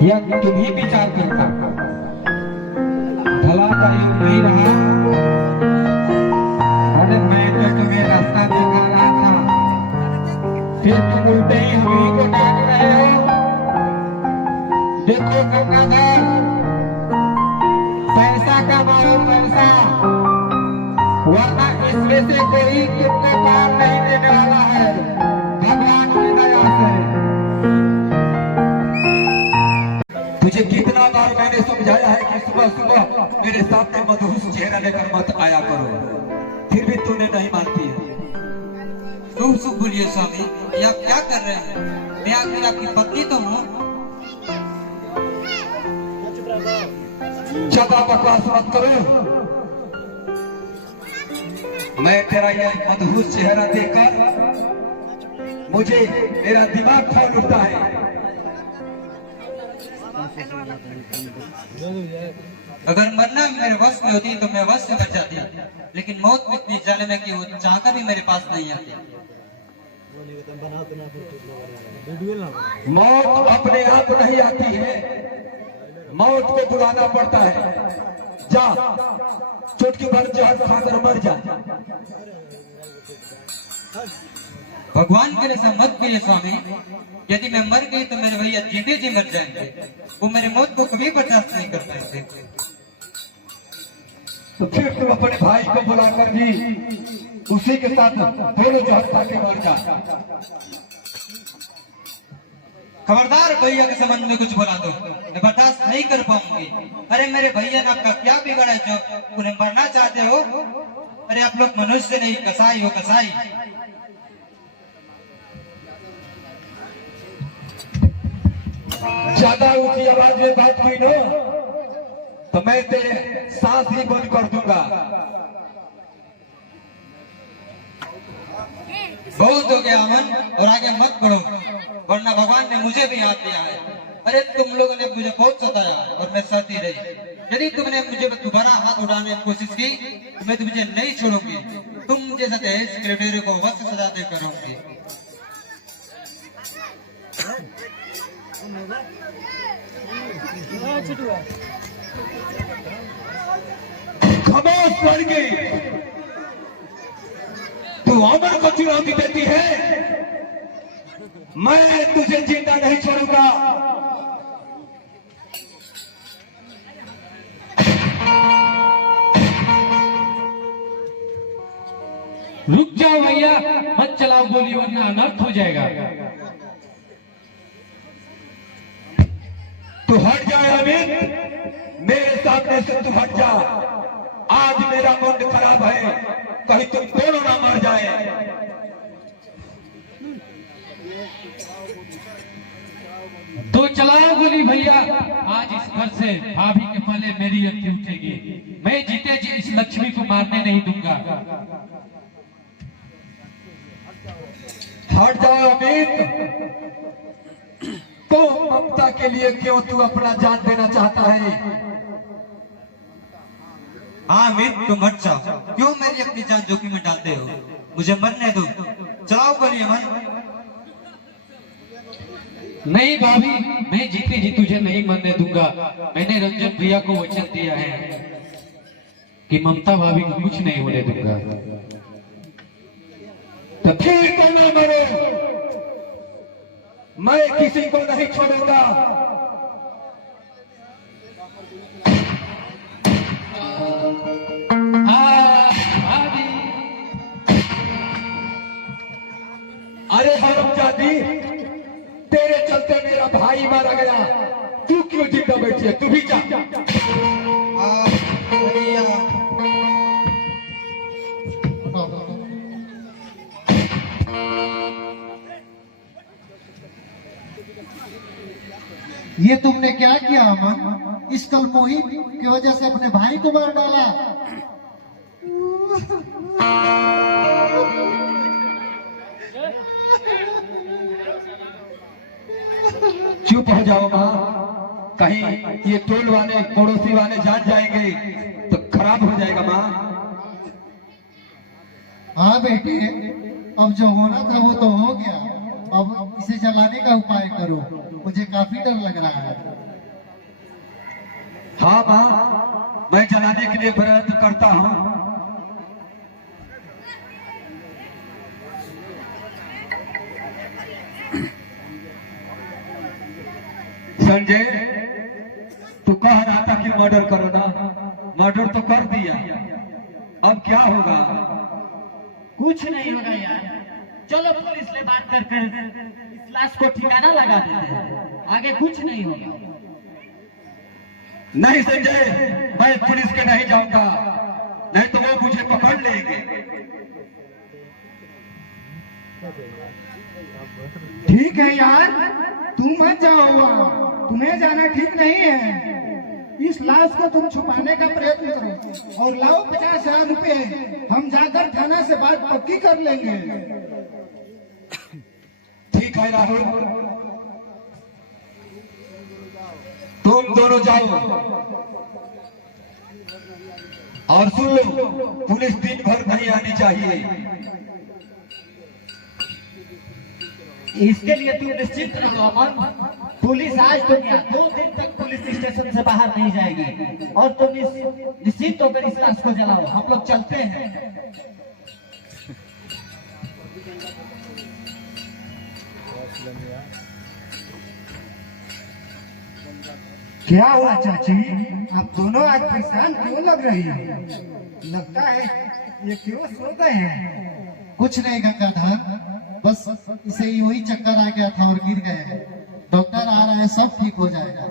या तुम ही विचार करता, भला का योग नहीं रहा। अरे मैं तो तुम्हें रास्ता दिखा रहा था, फिर तुम उल्टे ही हम ही को डांट रहे हो। देखो गंगाधर, पैसा कमाओ पैसा, वरना इसमें से कोई तुमको पार नहीं देने वाला है भगवान की दया से। तुझे कितना बार मैंने समझाया है कि सुबह सुबह मेरे सामने मदहोश चेहरा लेकर मत आया करो, फिर भी तूने नहीं मानती है। शुभ शुभ बोलिए स्वामी, ये आप क्या कर रहे हैं? मैं आखिर आपकी पत्नी तो हूँ। ज्यादा बकवास मत करो। मैं तेरा यह मदहोश चेहरा देखकर मुझे मेरा दिमाग खोल उठता है। अगर मरना मेरे वश में होती तो मैं वश से बच जाती, लेकिन मौत में इतनी जालिम है कि वो चाहकर भी मेरे पास नहीं आती। मौत अपने आप नहीं आती है, मौत को बुलाना पड़ता है। जा चुटकी भर जहर खाकर मर जा। भगवान के ऐसा मत करिए स्वामी। यदि मैं मर गई तो मेरे भैया जीते जी मर जाएंगे। वो मेरी मौत को कभी बर्दाश्त नहीं कर पाएंगे। तो फिर तुम अपने भाई को बुलाकर भी उसी के साथ दोनों जहर खा के मर जा। खबरदार, भैया के संबंध में कुछ बोला तो मैं बर्दाश्त नहीं कर पाऊंगी। अरे मेरे भैया ने आपका क्या बिगाड़ा जो उन्हें मरना चाहते हो? अरे आप लोग मनुष्य नहीं, कसाई हो कसाई। ज्यादा ऊंची आवाज में बात की ना तो मैं तेरे सांस ही बंद कर दूंगा। बहुत हो गया अमन, और आगे मत बढ़ो, वरना भगवान ने मुझे भी याद दिया है। अरे तुम लोगों ने मुझे बहुत सताया और मैं सहती रही। यदि तुमने मुझे दोबारा हाथ उठाने की कोशिश की तो मैं तुझे नहीं छोड़ूंगी। तुम जैसा दहेज के लुटेरे को वक्त सजा देकर रहूंगी। खामोश लड़की, तू अमर को चुनौती देती है, मैं तुझे जिंदा नहीं छोड़ूंगा। रुक जाओ भैया, मत चलाओ गोली वरना अनर्थ हो जाएगा। तू हट जा अमित, मेरे सामने से तू हट जा। आज मेरा मूड खराब है, कहीं तुम दोनों ना मर जाए। तो चलाओ गोली भैया, आज इस घर से भाभी के पहले मेरी अर्थी उठेगी। मैं जीते जी इस लक्ष्मी को मारने नहीं दूंगा। हट जाओ अमित, तो ममता के लिए क्यों तू अपना जान देना चाहता है? हाँ अमित, तुम हट जाओ। क्यों मेरी अपनी जान जोखिम में डालते हो? मुझे मरने दो। चलाओ गोली अमन। नहीं भाभी, मैं जीते जी तुझे नहीं मरने दूंगा। मैंने रंजन भैया को वचन दिया है कि ममता भाभी को कुछ नहीं होने दूंगा। तो फिर तो न मरो, मैं किसी को नहीं छोड़ूंगा। भाभी, अरे हरामजादी, तेरे चलते मेरा भाई मारा गया, तू क्यों जिंदा बैठी है? तू भी जा। ये तुमने क्या किया अमन? इस कलमोही की वजह से अपने भाई को मार डाला। चुप हो जाओ माँ, कहीं ये टोल वाले पड़ोसी वाले जान जाएंगे तो खराब हो जाएगा माँ। हाँ बेटी, अब जो होना था वो तो हो गया। अब इसे जलाने का उपाय करो, मुझे काफी डर लग रहा है। हाँ माँ, मैं जलाने के लिए प्रयत्न करता हूँ। संजय, तू कह रहा था कि मर्डर करो ना, मर्डर तो कर दिया, अब क्या होगा? कुछ नहीं होगा यार, चलो पुलिस से बात कर कर इस लाश को ठिकाना लगा देते हैं। आगे कुछ नहीं होगा। नहीं संजय, मैं पुलिस के नहीं जाऊंगा, नहीं तो वो मुझे पकड़ लेंगे। ठीक है यार, तुम मत जाओ, तुम्हें जाना ठीक नहीं है। इस लाश को तुम छुपाने का प्रयत्न करो और लाओ 50,000 रुपए। हम जाकर थाना से बात पक्की कर लेंगे। ठीक है राहुल, तुम दोनों जाओ और सुन लो, पुलिस दिन भर नहीं आनी चाहिए। इसके लिए तुम निश्चिंत रहो अमन, पुलिस आज तो क्या 2 दिन तक पुलिस स्टेशन से बाहर नहीं जाएगी। और तुम निश्चिंत होकर इस लाश को जलाओ, हम लोग चलते हैं। क्या हुआ चाची, आप दोनों आज परेशान क्यों लग रही है? लगता है ये क्यों सो गए हैं? कुछ नहीं गंगाधर, बस इसे यूं ही चक्कर आ गया था और गिर गए हैं। डॉक्टर आ रहा है, सब ठीक हो जाएगा।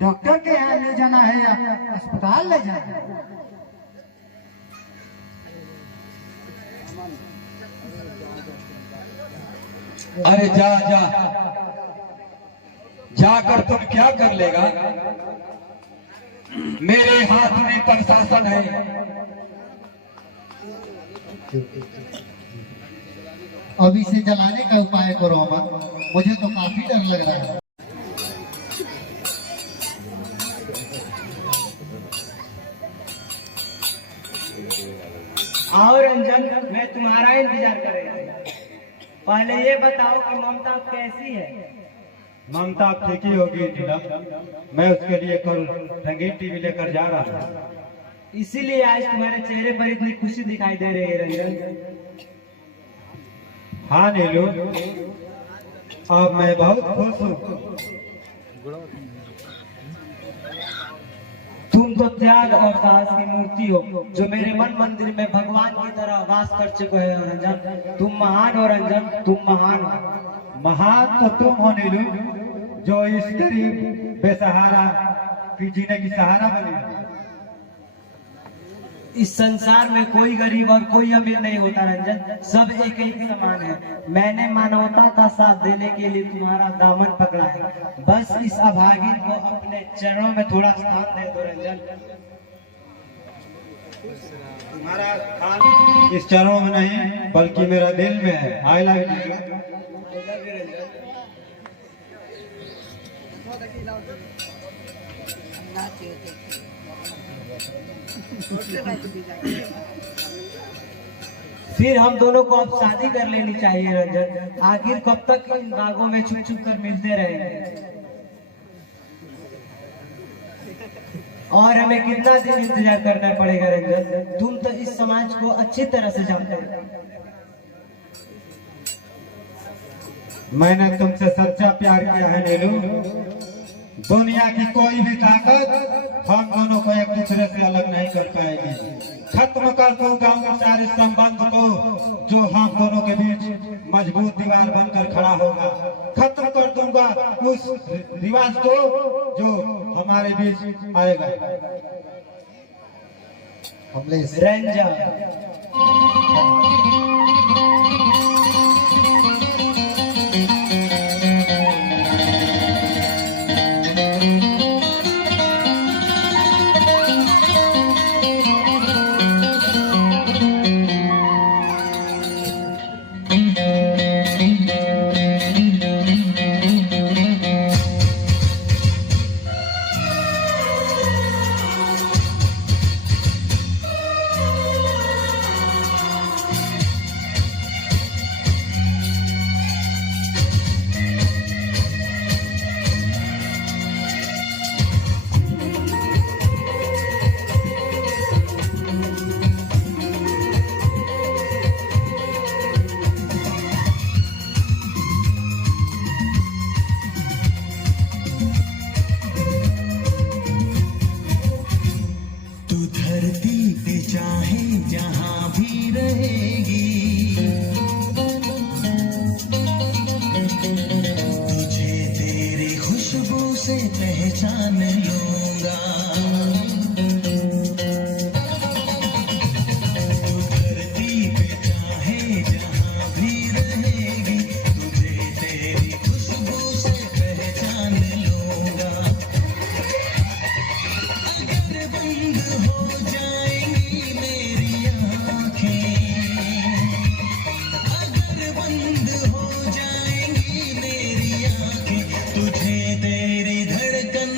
डॉक्टर के यहाँ ले जाना है या अस्पताल ले जाना है? अरे जा जा, जाकर तुम क्या कर लेगा? मेरे हाथ में प्रशासन है। अब इसे जलाने का उपाय करो अमन, मुझे तो काफी डर लग रहा है। आओ रंजन, मैं तुम्हारा इंतजार कर रही थी। पहले ये बताओ कि ममता कैसी है? ममता अब ठीक ही होगी नीलम। मैं उसके लिए कल रंगीन टीवी लेकर जा रहा था। इसीलिए आज तुम्हारे चेहरे पर इतनी खुशी दिखाई दे रही है रंजन। हाँ नीलू, अब मैं बहुत खुश हूँ। तुम तो त्याग और साहस की मूर्ति हो, जो मेरे मन मंदिर में भगवान की तरह वास कर चुके हो रंजन। तुम महान हो रंजन, तुम महान हो। महान तो तुम हो नीलू, जो इस गरीब बेसहारा की जीने की सहारा बनी। इस संसार में कोई गरीब और कोई अमीर नहीं होता रंजन, सब एक ही समान है। मैंने मानवता का साथ देने के लिए तुम्हारा दामन पकड़ा है। बस इस अभागिन को अपने चरणों में थोड़ा स्थान दे दो रंजन। तुम्हारा स्थान इस चरणों में नहीं बल्कि मेरा दिल में है। I love you. फिर हम दोनों को अब शादी कर लेनी चाहिए रंजन। आखिर कब तक इन बागों में छुप छुप कर मिलते रहेंगे? और हमें कितना दिन इंतजार करना पड़ेगा रंजन? तुम तो इस समाज को अच्छी तरह से जानते हो। मैंने तुमसे सच्चा प्यार किया है नीलू। दुनिया की कोई भी ताकत हम दोनों को एक दूसरे से अलग नहीं कर पाएगी। खत्म कर दूंगा उन सारे संबंध को जो हम दोनों के बीच मजबूत दीवार बनकर खड़ा होगा। खत्म कर दूंगा उस रिवाज को जो हमारे बीच आएगा। रंजन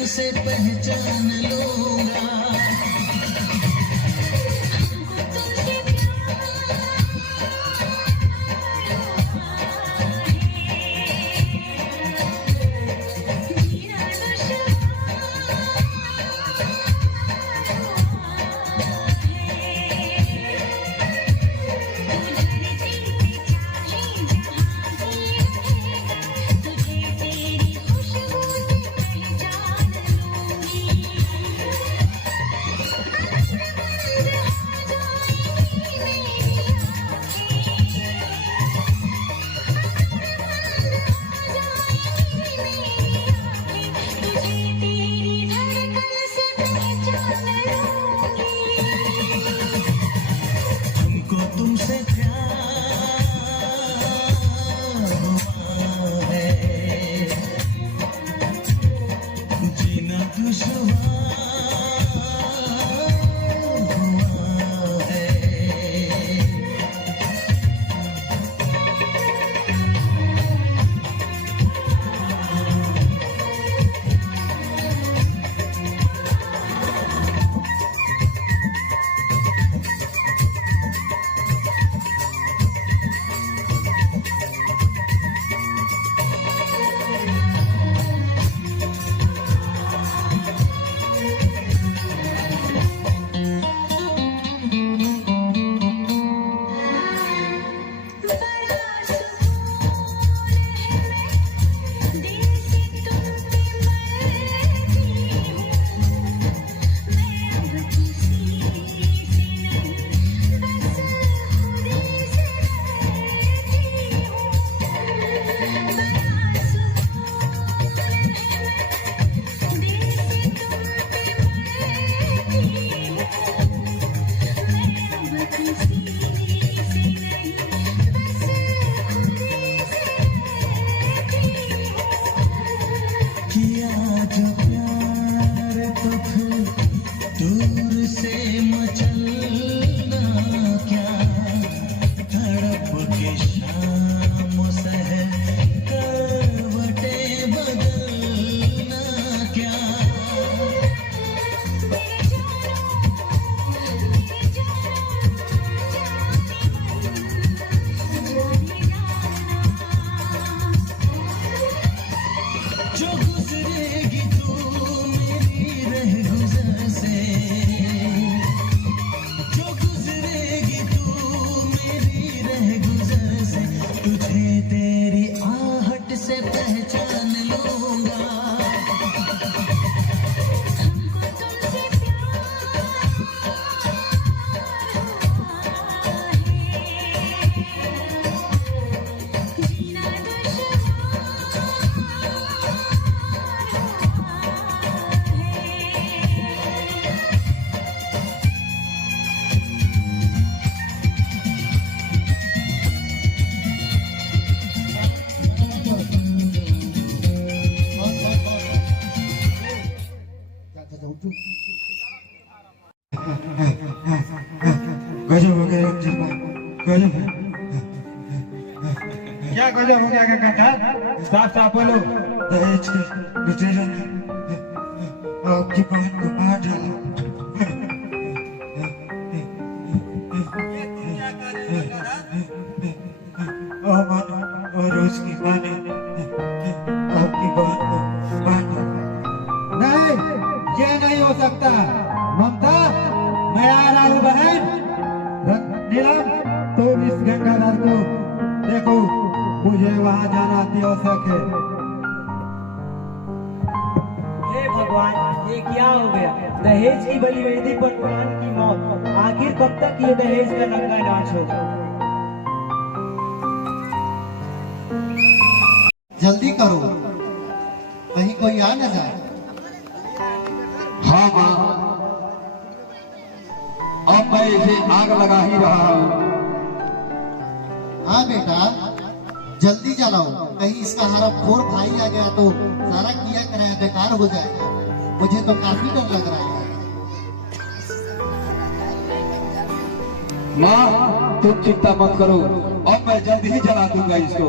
से पहचान गजब हो गया रंजन भाई, गजब है। क्या गजब हो गया गंगाधर? साफ साफ बोलो। दहेज के लुटेरों ने आपकी बहन को मार डाला। और उसकी माँ ने आपकी बहन को मार डाला। नहीं, ये नहीं हो सकता। ममता, मैं आ रहा हूँ बहन। नीलम, तुम इस गंगाधर को देखो, मुझे वहाँ जाना अति आवश्यक है। हे भगवान, ये क्या हो गया? दहेज की बलिवेदी पर प्राण की मौत। आखिर कब तक ये दहेज का नंगा नाच होगा? जल्दी करो, कहीं कोई आ न जाए। हाँ माँ, अब मैं इसे आग लगा ही रहा हूँ। हाँ बेटा, जल्दी जलाओ, कहीं इसका हरामखोर भाई आ गया तो सारा किया कराया बेकार हो जाएगा। मुझे तो काफी डर लग रहा है। माँ, तुम चिंता मत करो, अब मैं जल्द ही जला दूंगा इसको।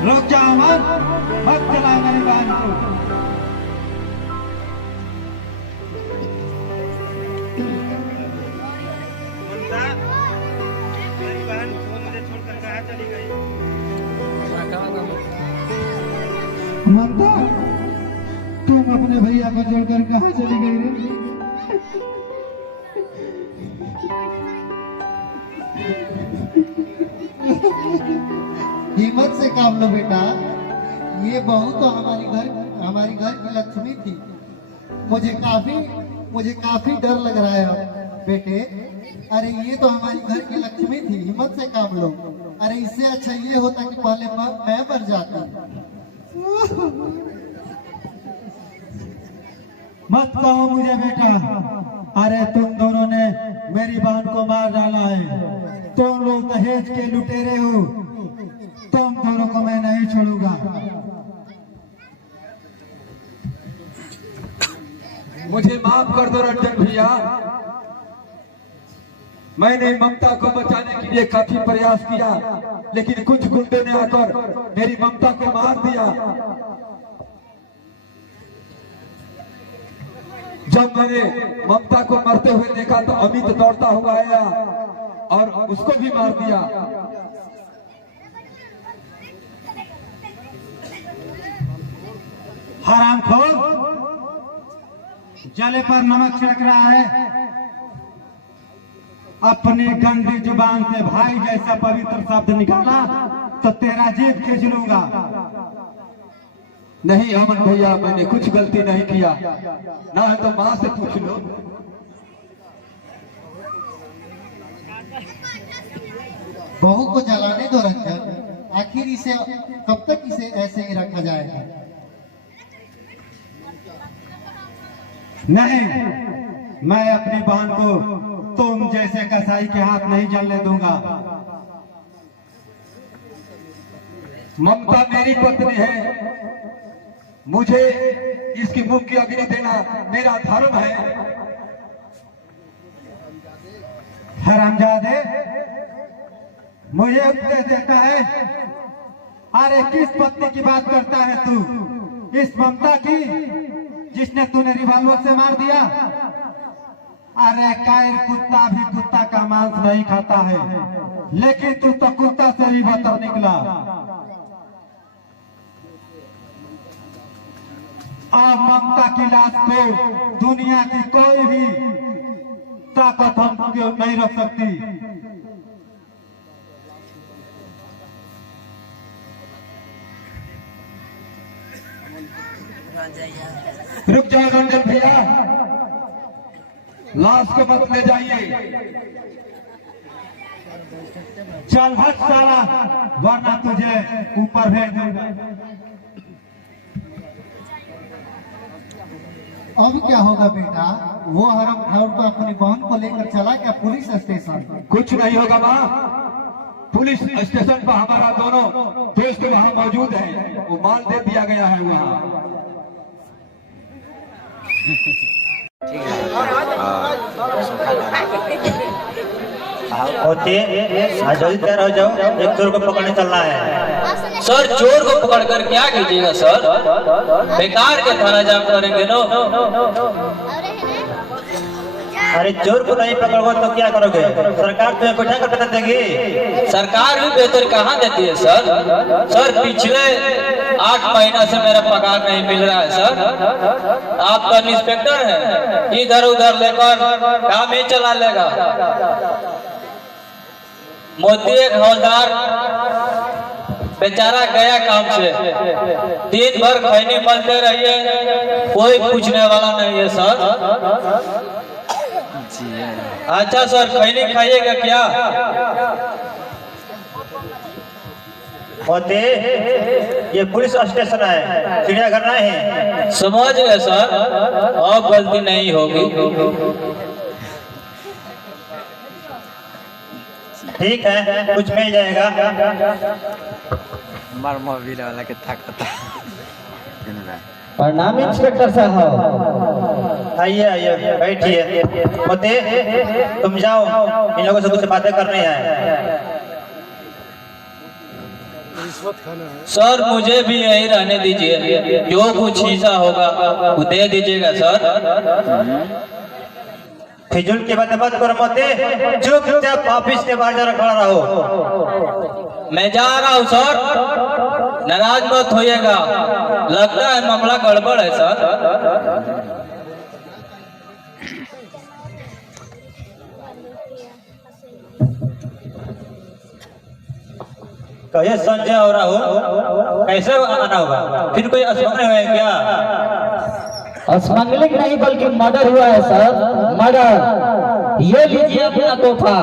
रुक जाओ मत चलाओ मेरी बहन को। मेरी बहन वो मुझे छोड़कर कहाँ चली गई? ममता, तुम अपने भैया को छोड़कर कहाँ चली गई रे? हिम्मत से काम लो बेटा, ये बहू तो हमारी घर की लक्ष्मी थी। मुझे काफी डर लग रहा है बेटे। अरे ये तो हमारी घर की लक्ष्मी थी, हिम्मत से काम लो। अरे इससे अच्छा ये होता कि पहले मैं मर जाता। मत कहो मुझे बेटा। अरे तुम दोनों ने मेरी बहन को मार डाला है। तुम लोग दहेज के लुटेरे हो। तुम दोनों को मैं नहीं छोड़ूंगा। मुझे माफ कर दो रंजन भैया, मैंने ममता को बचाने के लिए काफी प्रयास किया, लेकिन कुछ गुंडे ने आकर मेरी ममता को मार दिया। जब मैंने ममता को मरते हुए देखा तो अमित दौड़ता हुआ आया और उसको भी मार दिया। हरामखोर, जले पर नमक छिड़क रहा है। अपनी गंदी जुबान से भाई जैसा पवित्र शब्द निकाला तो तेरा जीभ खींच लूंगा। नहीं अमन भैया, मैंने कुछ गलती नहीं किया, ना है तो माँ से पूछ लो। बहू को जलाने दो रंजन, आखिर इसे कब तक इसे ऐसे ही रखा जाएगा? नहीं, मैं अपनी बहन को तुम जैसे कसाई के हाथ नहीं जलने दूंगा। ममता मेरी पत्नी है, मुझे इसकी मुख की अग्नि देना मेरा धर्म है। हरामजादे, मुझे उपदेश देता है। अरे किस पत्नी की बात करता है तू? इस ममता की जिसने तूने रिवॉल्वर से मार दिया। अरे कायर कुत्ता भी कुत्ता का मांस नहीं खाता है, लेकिन तू तो कुत्ता से भी बदतर निकला। अब ममता की लाश को दुनिया की कोई भी ताकत हम नहीं रख सकती। रुक जाओ रंजन भैया, लाश को मत ले जाइए। चल हट साला, वरना तुझे ऊपर भेज दूंगा। अब क्या होगा बेटा? वो हरम खौर तो अपनी बहन को लेकर चला क्या पुलिस स्टेशन? कुछ नहीं होगा माँ, पुलिस स्टेशन पर हमारा दोनों दोस्त वहाँ मौजूद है, वो माल दे दिया गया है वहाँ। जल्दी तैयार हो जाओ, एक चोर को पकड़ने चलना है। सर चोर को पकड़कर क्या कीजिएगा सर? बेकार के थाना जाम करेंगे नो। अरे चोर को नहीं पकड़ोगे तो क्या करोगे? सरकार तुम्हें बैठा कर वेतन देगी। सरकार भी वेतन कहाँ देती है सर? सर पिछले 8 महीना से मेरा पगार नहीं मिल रहा है सर। आप तो इंस्पेक्टर हैं, इधर उधर लेकर काम ही चला लेगा। मोदी एक हवलदार बेचारा गया काम से, दिन भर खैनी मलते रहिए, कोई पूछने वाला नहीं है सर। अच्छा सर खैनी खाइएगा क्या? मोदी ये पुलिस स्टेशन है, चिड़ियाघर नहीं। समझ गए सर, अब गलती नहीं होगी। ठीक है, कुछ मिल जाएगा। प्रणाम इंस्पेक्टर साहब। आइए आइए बैठिए। मोदी तुम जाओ, इन लोगों से कुछ बातें करनी है। सर मुझे भी यही रहने दीजिए, जो कुछ हिस्सा होगा वो दे दीजिएगा सर। फिजूल की बातें मत करो मोदी, चुपचाप ऑफिस के बाहर जा खड़ा रहो। मैं जा रहा हूँ सर, नाराज मत होइएगा, लगता है मामला गड़बड़ है सर। कहिए संजय हो रहा हूँ, कैसे आना होगा? फिर कोई असमंगल हुआ है क्या? असमंगलिक नहीं बल्कि मर्डर हुआ है सर, मर्डर। ये लीजिए अपना तोहफा,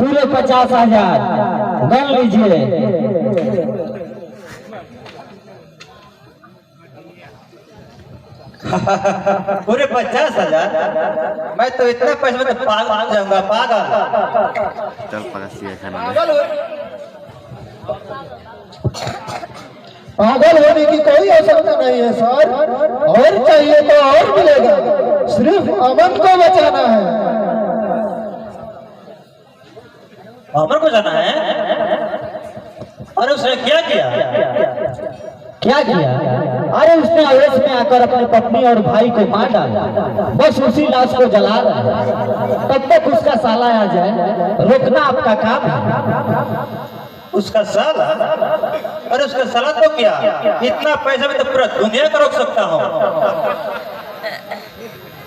पूरे 50,000 गन लीजिए। पूरे 50,000? मैं तो इतने पैसे में तो पागल हो जाऊंगा, पागल। पागल होने की कोई आवश्यकता नहीं है सर, और चाहिए तो और मिलेगा, सिर्फ अमन को बचाना है। अमन को जाना है? अरे उसने क्या किया? क्या किया? अरे उसने आवेश में आकर अपनी पत्नी और भाई को मार डाला, बस उसी लाश को जला रहा है। तब तक उसका साला आ जाए, रोकना आपका काम है। उसका साला? अरे उसका साला तो क्या, इतना पैसा में तो पूरा दुनिया को रोक सकता हूँ।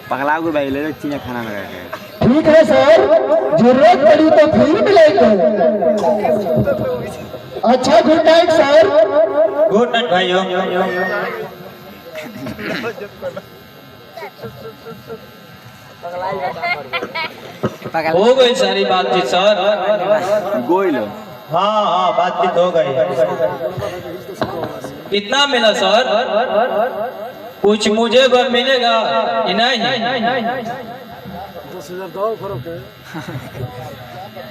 पगला को भाई ले चीना खाना लगा के। ठीक है सर, जरूरत पड़ी तो फिर मिलेगा। अच्छा good night sir. Good night भाइयों। हो गई सारी बातचीत सर। गोइल हाँ हाँ बातचीत हो गई। कितना मिला सर? कुछ मुझे मिलेगा कि नहीं?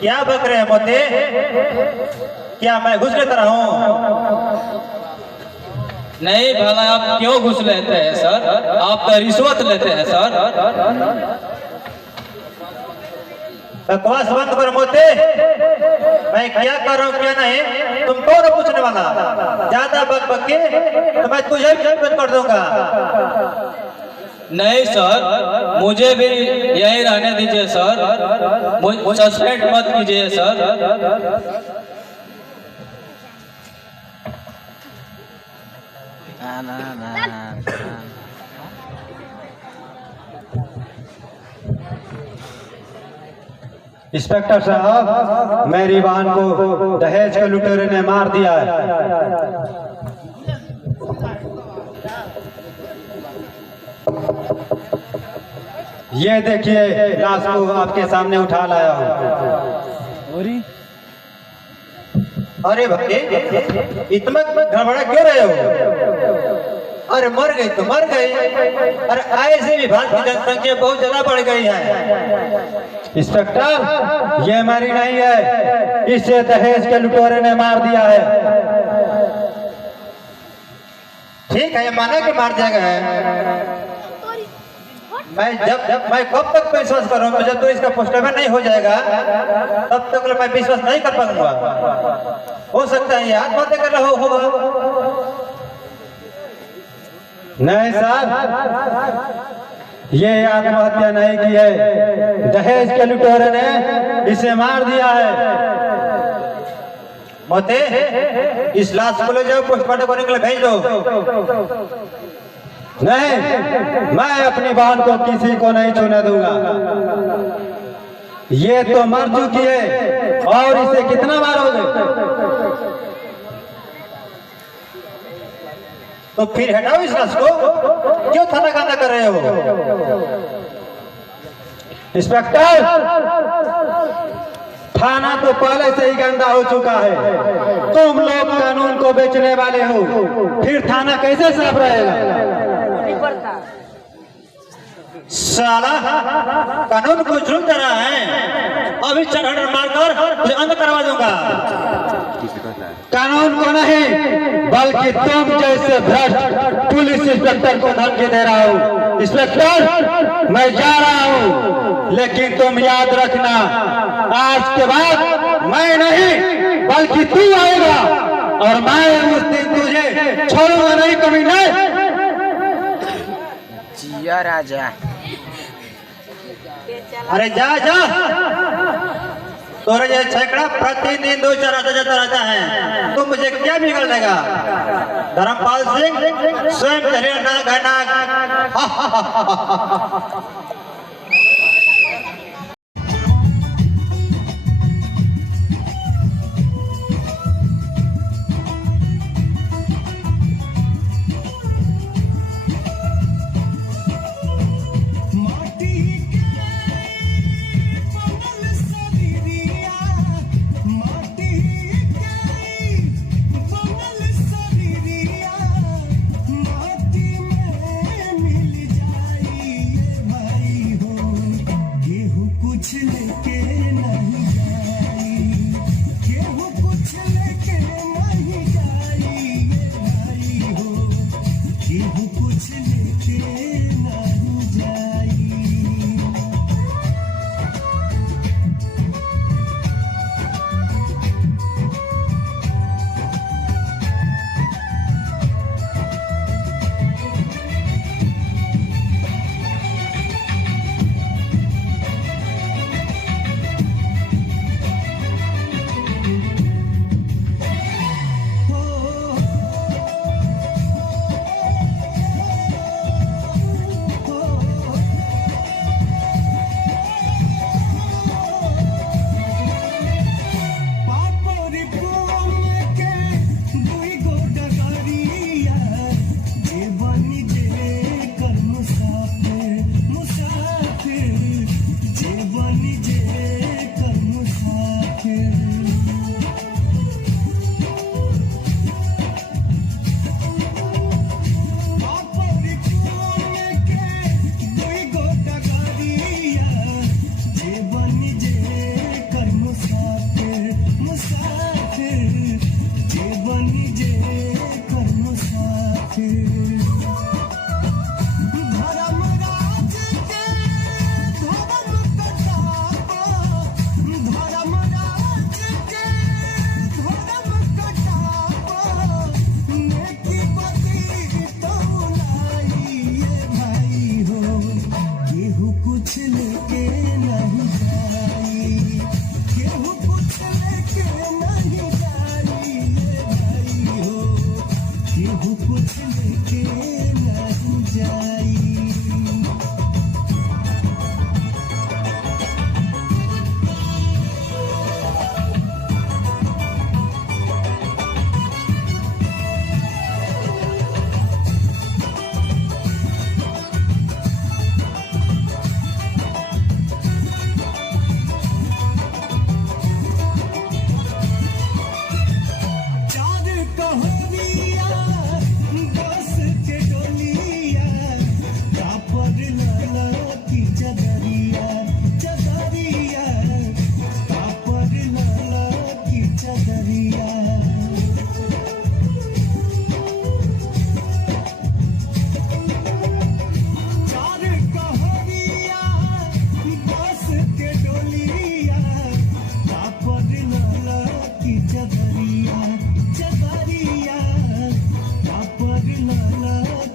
क्या बक रहे हैं मोदी? क्या मैं घुस लेता रहा हूँ? नहीं भला आप क्यों घुस लेते हैं सर? आप तो रिश्वत लेते हैं सर। बकवास बंद करो मोदी, मैं क्या कर रहा हूँ क्या नहीं तुम कौन है पूछने वाला? ज्यादा बक बक के तो मैं तुझे भी बंद कर दूंगा। नहीं सर, मुझे भी यही रहने दीजिए सर, सस्पेंड मत कीजिए सर। इंस्पेक्टर साहब, मेरी बहन को दहेज के लुटेरे ने मार दिया है। ये देखिए लाश को आपके सामने उठा लाया हूँ। अरे भाई इतना गड़बड़ा क्यों रहे हो? अरे मर गई तो मर गई। अरे ऐसे भी भारत की जनसंख्या बहुत ज्यादा बढ़ गई है। इंस्पेक्टर, ये मरी नहीं है, इसे दहेज के लुटेरे ने मार दिया है। ठीक है, ये माना कि मार दिया गया है। मैं कब तक विश्वास करूँ? जब तो इसका पोस्टमैन नहीं हो जाएगा तब तक मैं विश्वास नहीं कर पाऊंगा। हो सकता है ये आत्महत्या कर रहा होगा। नहीं साहब, ये आत्महत्या नहीं की है, दहेज के लुटेरे ने इसे मार दिया है। मोते, इस लाश को ले जाओ, पोस्टमार्टम करने के लिए भेज दो। नहीं, मैं अपनी बहन को किसी को नहीं छूने दूंगा। ये तो मर चुकी है और इसे कितना मारोगे? तो फिर हटाओ इस लाश को। क्यों थाना गांधा कर रहे हो? इंस्पेक्टर, थाना तो पहले से ही गंदा हो चुका है। तुम लोग कानून को बेचने वाले हो, फिर थाना कैसे साफ रहेगा? साला कानून को जुल्म कर रहा है। अभी 400 मारकर तुझे अंदर करवा दूंगा। कानून को नहीं, बल्कि तुम जैसे भ्रष्ट पुलिस इंस्पेक्टर को धमकी दे रहा हूँ। इंस्पेक्टर, मैं जा रहा हूँ, लेकिन तुम याद रखना, आज के बाद मैं नहीं बल्कि तू आएगा और मैं उस दिन तुझे छोड़ूंगा नहीं। कभी नहीं। जिया राजा। अरे जा जा, तोरा ये छेकड़ा प्रतिदिन 2-4 आता जाता रहता है। तुम मुझे क्या बिगड़ देगा? धर्मपाल सिंह स्वयं चले ना घना।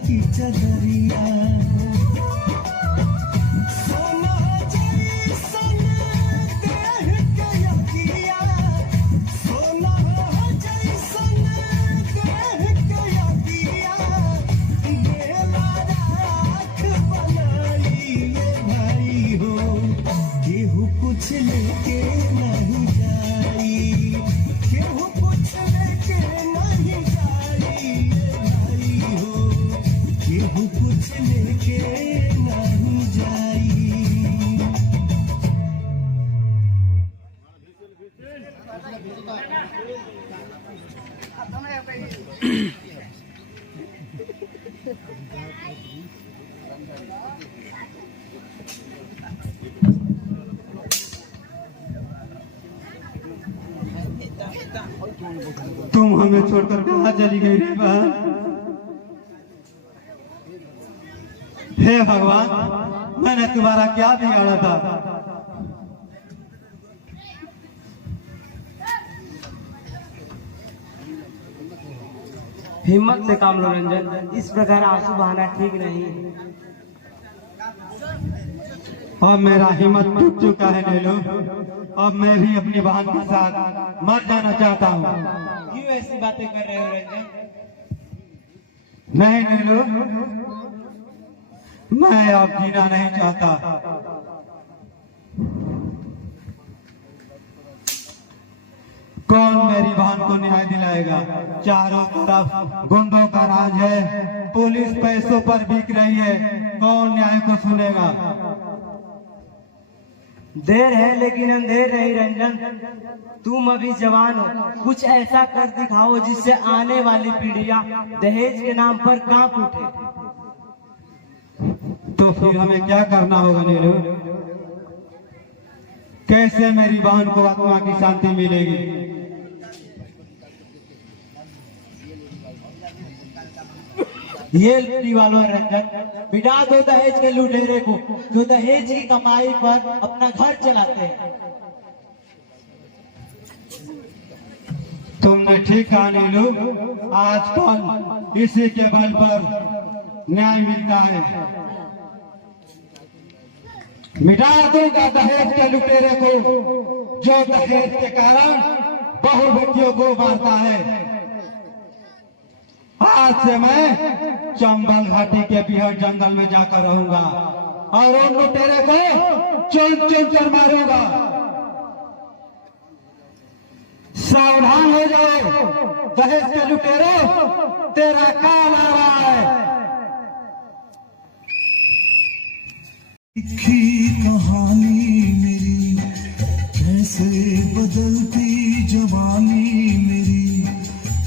की चदरिया सोना जैसन देह के यकिया सोना जैसन देह के यकिया मेला राख बनाई ये भाई हो केहू कुछ लेके नहीं जाई केहू कुछ लेके नहीं जाई ये भाई हो केहू कुछ लेके नहीं जाई तुम हमें छोड़कर कहाँ चली गई रे बहन? हे भगवान, मैंने तुम्हारा क्या बिगाड़ा था? हिम्मत से काम लो रंजन, इस प्रकार आंसू बहाना ठीक नहीं है। अब मेरा हिम्मत टूट चुका है नीलू। अब मैं भी अपनी बहन के साथ मर जाना चाहता हूँ। क्यों ऐसी बातें कर रहे हो रंजन? नहीं नीलू, मैं अब जीना नहीं चाहता। कौन मेरी बहन को न्याय दिलाएगा? चारों तरफ गुंडों का राज है, पुलिस पैसों पर बिक रही है, कौन न्याय को सुनेगा? देर है लेकिन अंधेर नहीं रंजन, तुम अभी जवान हो, कुछ ऐसा कर दिखाओ जिससे आने वाली पीढ़ियां दहेज के नाम पर कांप उठे। तो फिर हमें क्या करना होगा नीलू? कैसे मेरी बहन को आत्मा की शांति मिलेगी? ये लूटी वालों रंजन, बिठा दो दहेज के लुटेरे को जो दहेज की कमाई पर अपना घर चलाते हैं। तुमने ठीक कहा नीलू, आजकल इसी के बल पर न्याय मिलता है। मिटा दूंगा दहेज के लुटेरे को जो दहेज के कारण बहु बेटियों को मारता है। आज से मैं चंबल घाटी के बिहार जंगल में जाकर रहूंगा और उन लुटेरे को चुन चुन कर मारूंगा। सावधान हो जाओ दहेज के लुटेरों, तेरा काल आ रहा है। लिखी कहानी मेरी कैसे बदलती जवानी मेरी,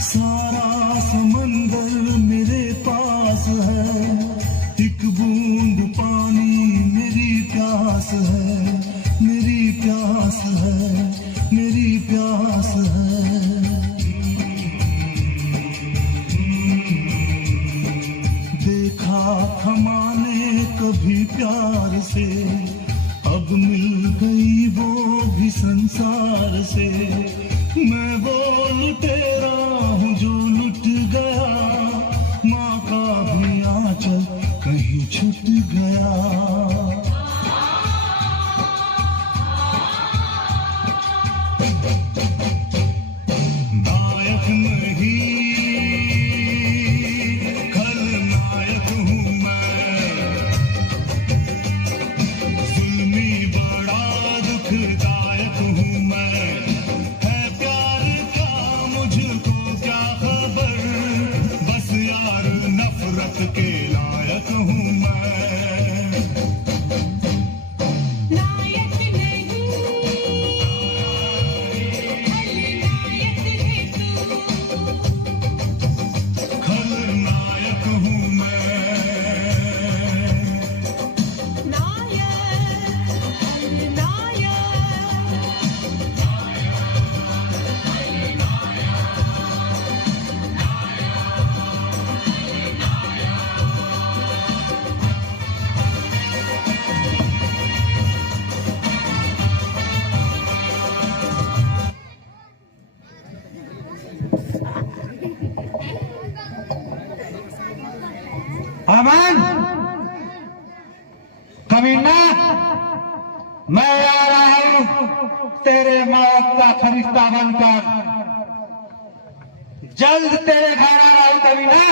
सारा समंदर मेरे पास है, एक बूंद पानी मेरी प्यास है, मेरी प्यास है, मेरी प्यास है। देखा थमाने कभी प्यार से, अब मिल गई वो भी संसार से। मैं वो लुटेरा हूँ जो लुट गया, माँ का भी आंचल कहीं छूट गया। नायक नहीं खलनायक हूँ मैं, जुल्मी बड़ा दुखदायक हूँ मैं। है प्यार का मुझको क्या खबर, बस यार नफरत के लायक हूँ मैं। अमन कमीना, मैं आ रहा हूं तेरे मौत का फरिश्ता बनकर, जल्द तेरे घर आ रहा हूं कमीना,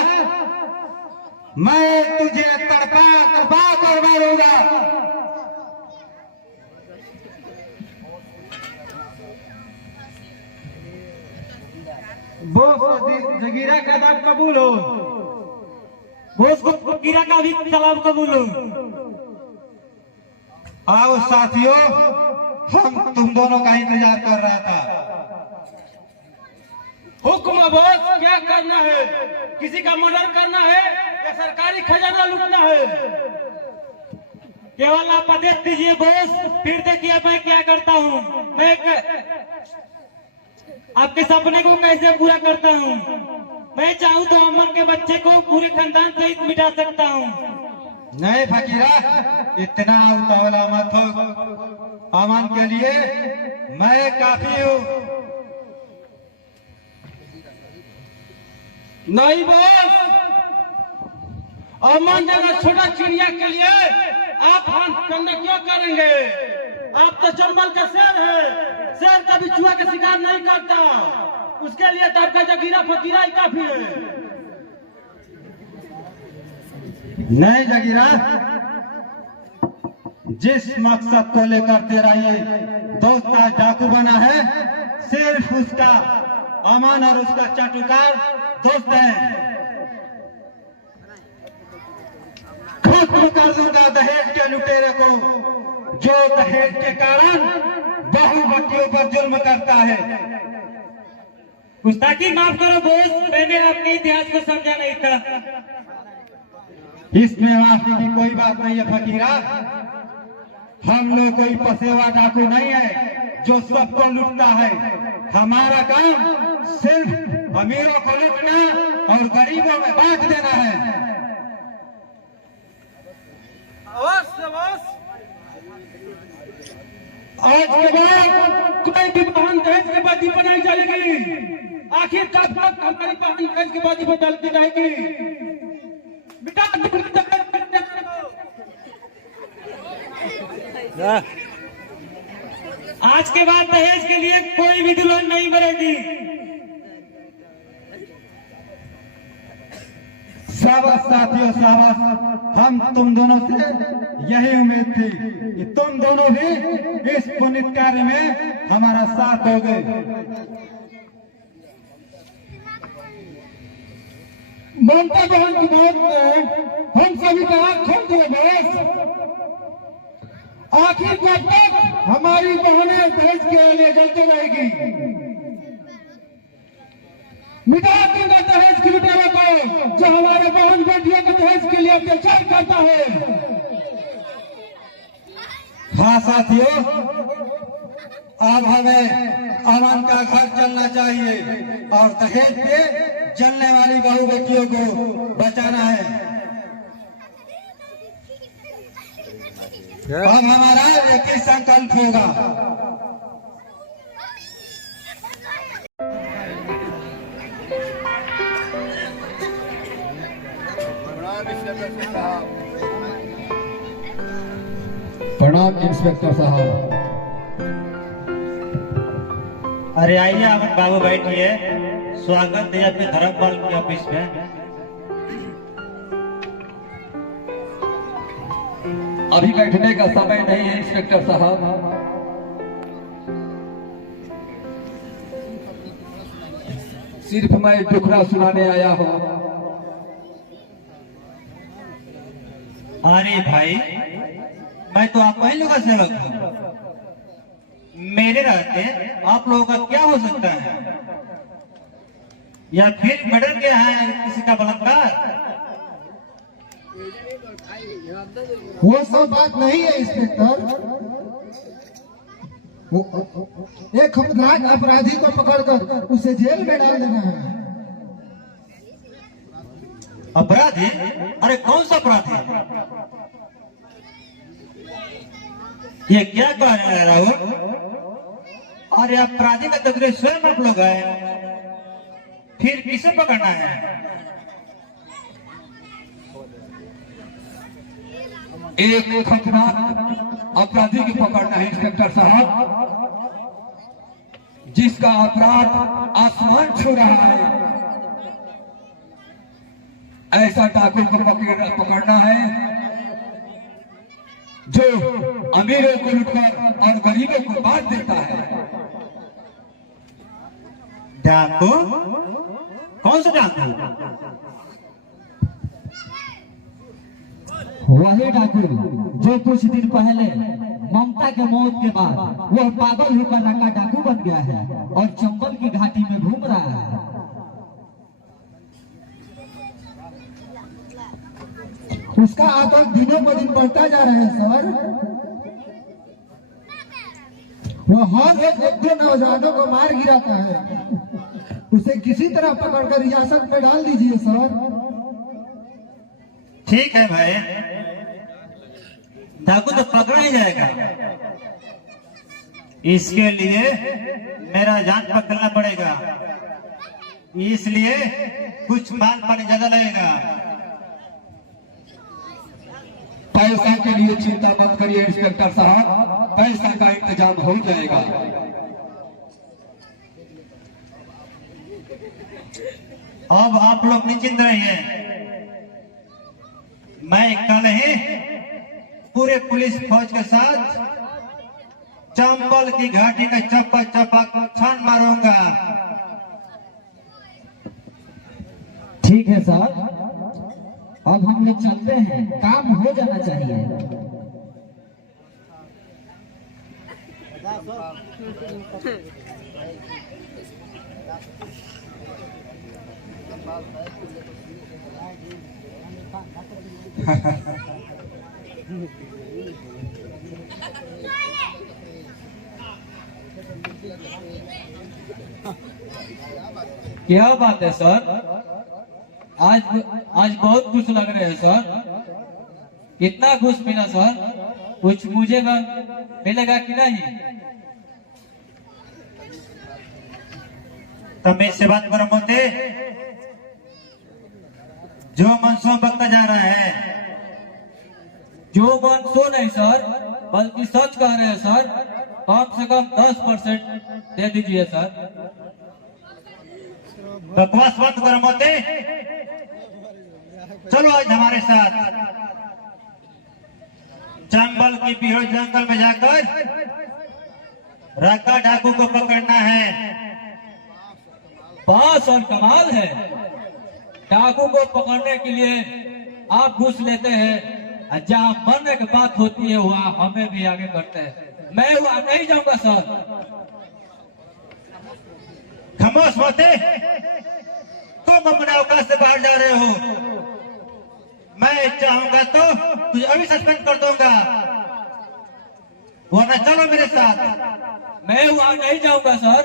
मैं तुझे तड़पा तड़पा कर मारूंगा। बोस जगीरा का दाम कबूल हो, बोस को जगीरा का भी सलाम कबूल हो। आओ साथियों, हम तुम दोनों का इंतजार कर रहा था। हुक्म बॉस, क्या करना है? किसी का मर्डर करना है या सरकारी खजाना लूटना है? केवल आप आदेश दीजिए बॉस, फिर देखिए मैं क्या करता हूँ। मैं आपके सपने को कैसे पूरा करता हूँ। मैं चाहूँ तो अमन के बच्चे को पूरे खानदान सहित मिटा सकता हूँ। नहीं फकीरा, इतना उतावला मत हो। अमन के लिए मैं काफी हूँ। नहीं बॉस, अमन जगह छोटा चिड़िया के लिए आप हाथ कंधे क्यों करेंगे? आप तो जंगल का शेर है। शेर कभी चूहा का शिकार नहीं करता। उसके लिए तो आपका जगीरा फकीरा ही काफी है। नहीं जगीरा, जिस मकसद को लेकर तेरा ये दोस्त का डाकू बना है, सिर्फ उसका अमन और उसका चाटुकार दोस्त है। खत्म कर दूंगा दहेज के लुटेरे को, जो दहेज के कारण बहु बच्चियों पर जुल्म करता है। गुस्ताखी माफ करो बॉस, मैंने आपके इतिहास को समझा नहीं था। इसमें माफी की कोई बात नहीं है फकीरा। हम लोग कोई पसेवा डाकू नहीं है जो सबको लूटता है। हमारा काम सिर्फ अमीरों को लूटना और गरीबों में बांट देना है। आज के बाद कोई भी बहन दहेज के बाजी बनाई जाएगी। आखिर कब तक हमारी बहन दहेज की बाजी पर डालती रहेगी? आज के बाद दहेज के लिए कोई भी दुल्हन नहीं मरेगी। शाबाश साथियों, शाबाश। हम तुम दोनों से यही उम्मीद थी कि तुम दोनों भी इस पुनीत कार्य में हमारा साथ दोगे। ममता बहन की बात में हम सभी का आंख खोल दिए बॉस। आखिर कब तक हमारी बहनें दहेज के लिए जलती रहेगी? मिटा देंगे दहेज की लुटेरों को, जो हमारे बहन बेटियों के दहेज के लिए अत्याचार करता है। हाँ साथियों, अब हमें अमन का घर चलना चाहिए और दहेज पे जलने वाली बहु बेटियों को बचाना है। अब हमारा एक ही संकल्प होगा। प्रणाम इंस्पेक्टर साहब। अरे आइए अमन बाबू, बैठिए। स्वागत है अपने धर्मपाल के ऑफिस में। अभी बैठने का समय नहीं है इंस्पेक्टर साहब। सिर्फ मैं दुखड़ा सुनाने आया हूँ। अरे भाई, मैं तो आपका ही लोग का सेवक हूँ। मेरे रहते आप लोगों का क्या हो सकता है? या फिर मर्डर क्या है, किसी का बलात्कार? वो सब बात नहीं है इंस्पेक्टर। एक खतरनाक अपराधी को पकड़कर उसे जेल में डाल देना है। अपराधी? अरे कौन सा अपराधी? ये क्या कह रहे हैं राहुल? अरे अपराधी का तकदीर स्वयं आप लोग है, फिर किसे पकड़ना है? एक खतरनाक अपराधी को पकड़ना है इंस्पेक्टर साहब, जिसका अपराध आसमान छू रहा है। ऐसा डाकू को पकड़ना है जो अमीरों को लूटकर और गरीबों को बांट देता है। डाकू? कौन सा डाकू? वही डाकू जो कुछ दिन पहले ममता के मौत के बाद वह पागल होकर रंगा डाकू बन गया है और चंबल की घाटी में घूम रहा है। उसका आतंक दिनों पर दिन बढ़ता जा रहा है सर। वो हर एक दो नौजवानों को मार गिराता है। उसे किसी तरह पकड़कर रियासत में डाल दीजिए सर। ठीक है भाई, डाकू तो पकड़ा ही जाएगा। इसके लिए मेरा जान पकड़ना पड़ेगा, इसलिए कुछ माल पानी ज्यादा लगेगा। पैसा के लिए चिंता मत करिए इंस्पेक्टर साहब, पैसा का इंतजाम हो जाएगा। अब आप लोग निश्चिंत रहिए, मैं कल ही पूरे पुलिस फौज के साथ चंबल की घाटी का चप्पा चप्पा छान मारूंगा। ठीक है सर, अब हम लोग चलते हैं, काम हो जाना चाहिए। क्या बात है सर, आज बहुत खुश लग रहे हैं सर। कितना घूस मिला सर? कुछ मुझे मिलेगा कि नहीं? तमीज से बात करो मोते, जो मनसो बकता जा रहा है। जो मन सो नहीं सर, बल्कि सच कह रहे हैं सर। कम से कम 10% दे दीजिए सर। बकवास बंद करो मोते, चलो आज हमारे साथ चंबल की पीढ़ जंगल में जाकर रक्का डाकू को पकड़ना है। पास और कमाल है, डाकू को पकड़ने के लिए आप घूस लेते हैं, जहाँ मरने की बात होती है वहाँ हमें भी आगे करते हैं। मैं वहाँ नहीं जाऊंगा सर। खामोश मोते, तुम अपने अवकाश से बाहर जा रहे हो। मैं चाहूंगा तो तुझे अभी सस्पेंड कर दूंगा, वरना चलो मेरे साथ। मैं वहाँ नहीं जाऊंगा सर।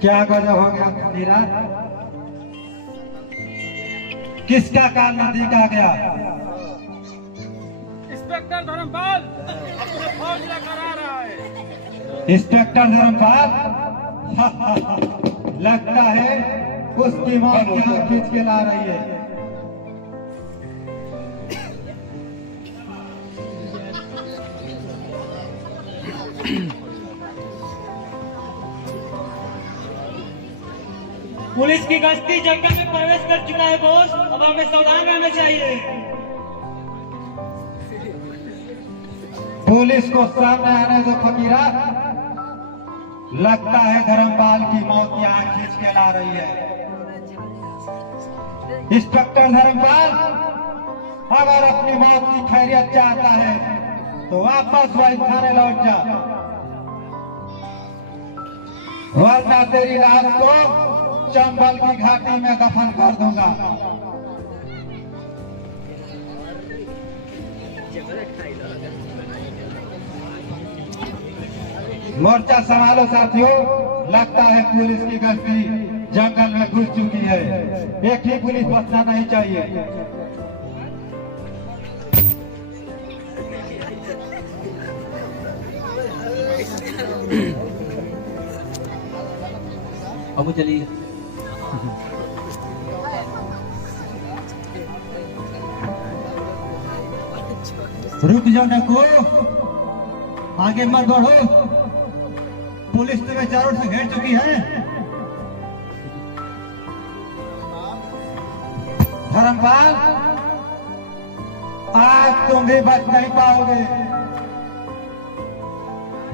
क्या गजब हो गया मेरा? किसका काल नजदीक आ गया? इंस्पेक्टर धर्मपाल अपने फौज लेकर आ रहा है। इंस्पेक्टर धर्मपाल? लगता है उसकी मौत यहाँ खींच के ला रही है। पुलिस की गश्ती जंगल में प्रवेश कर चुका है बॉस, अब हमें सावधान रहना चाहिए। पुलिस को सामने आने दो फकीरा, लगता है धर्मपाल की मौत यहाँ खींच के ला रही है। इंस्पेक्टर धर्मपाल अगर अपनी मौत की खैरियत चाहता है तो वापस वही थाने लौट जा, वरना तेरी लाश को चंबल की घाटी में दफन कर दूंगा। मोर्चा संभालो साथियों, लगता है पुलिस की गश्ती जंगल में घुस चुकी है। एक ही पुलिस बचना नहीं चाहिए। बाबू चलिए। रुक जाओ डाकू, आगे मत बढ़ो, पुलिस तुम्हें चारों से घेर चुकी है। धर्मपाल, आज तुम भी बच नहीं पाओगे।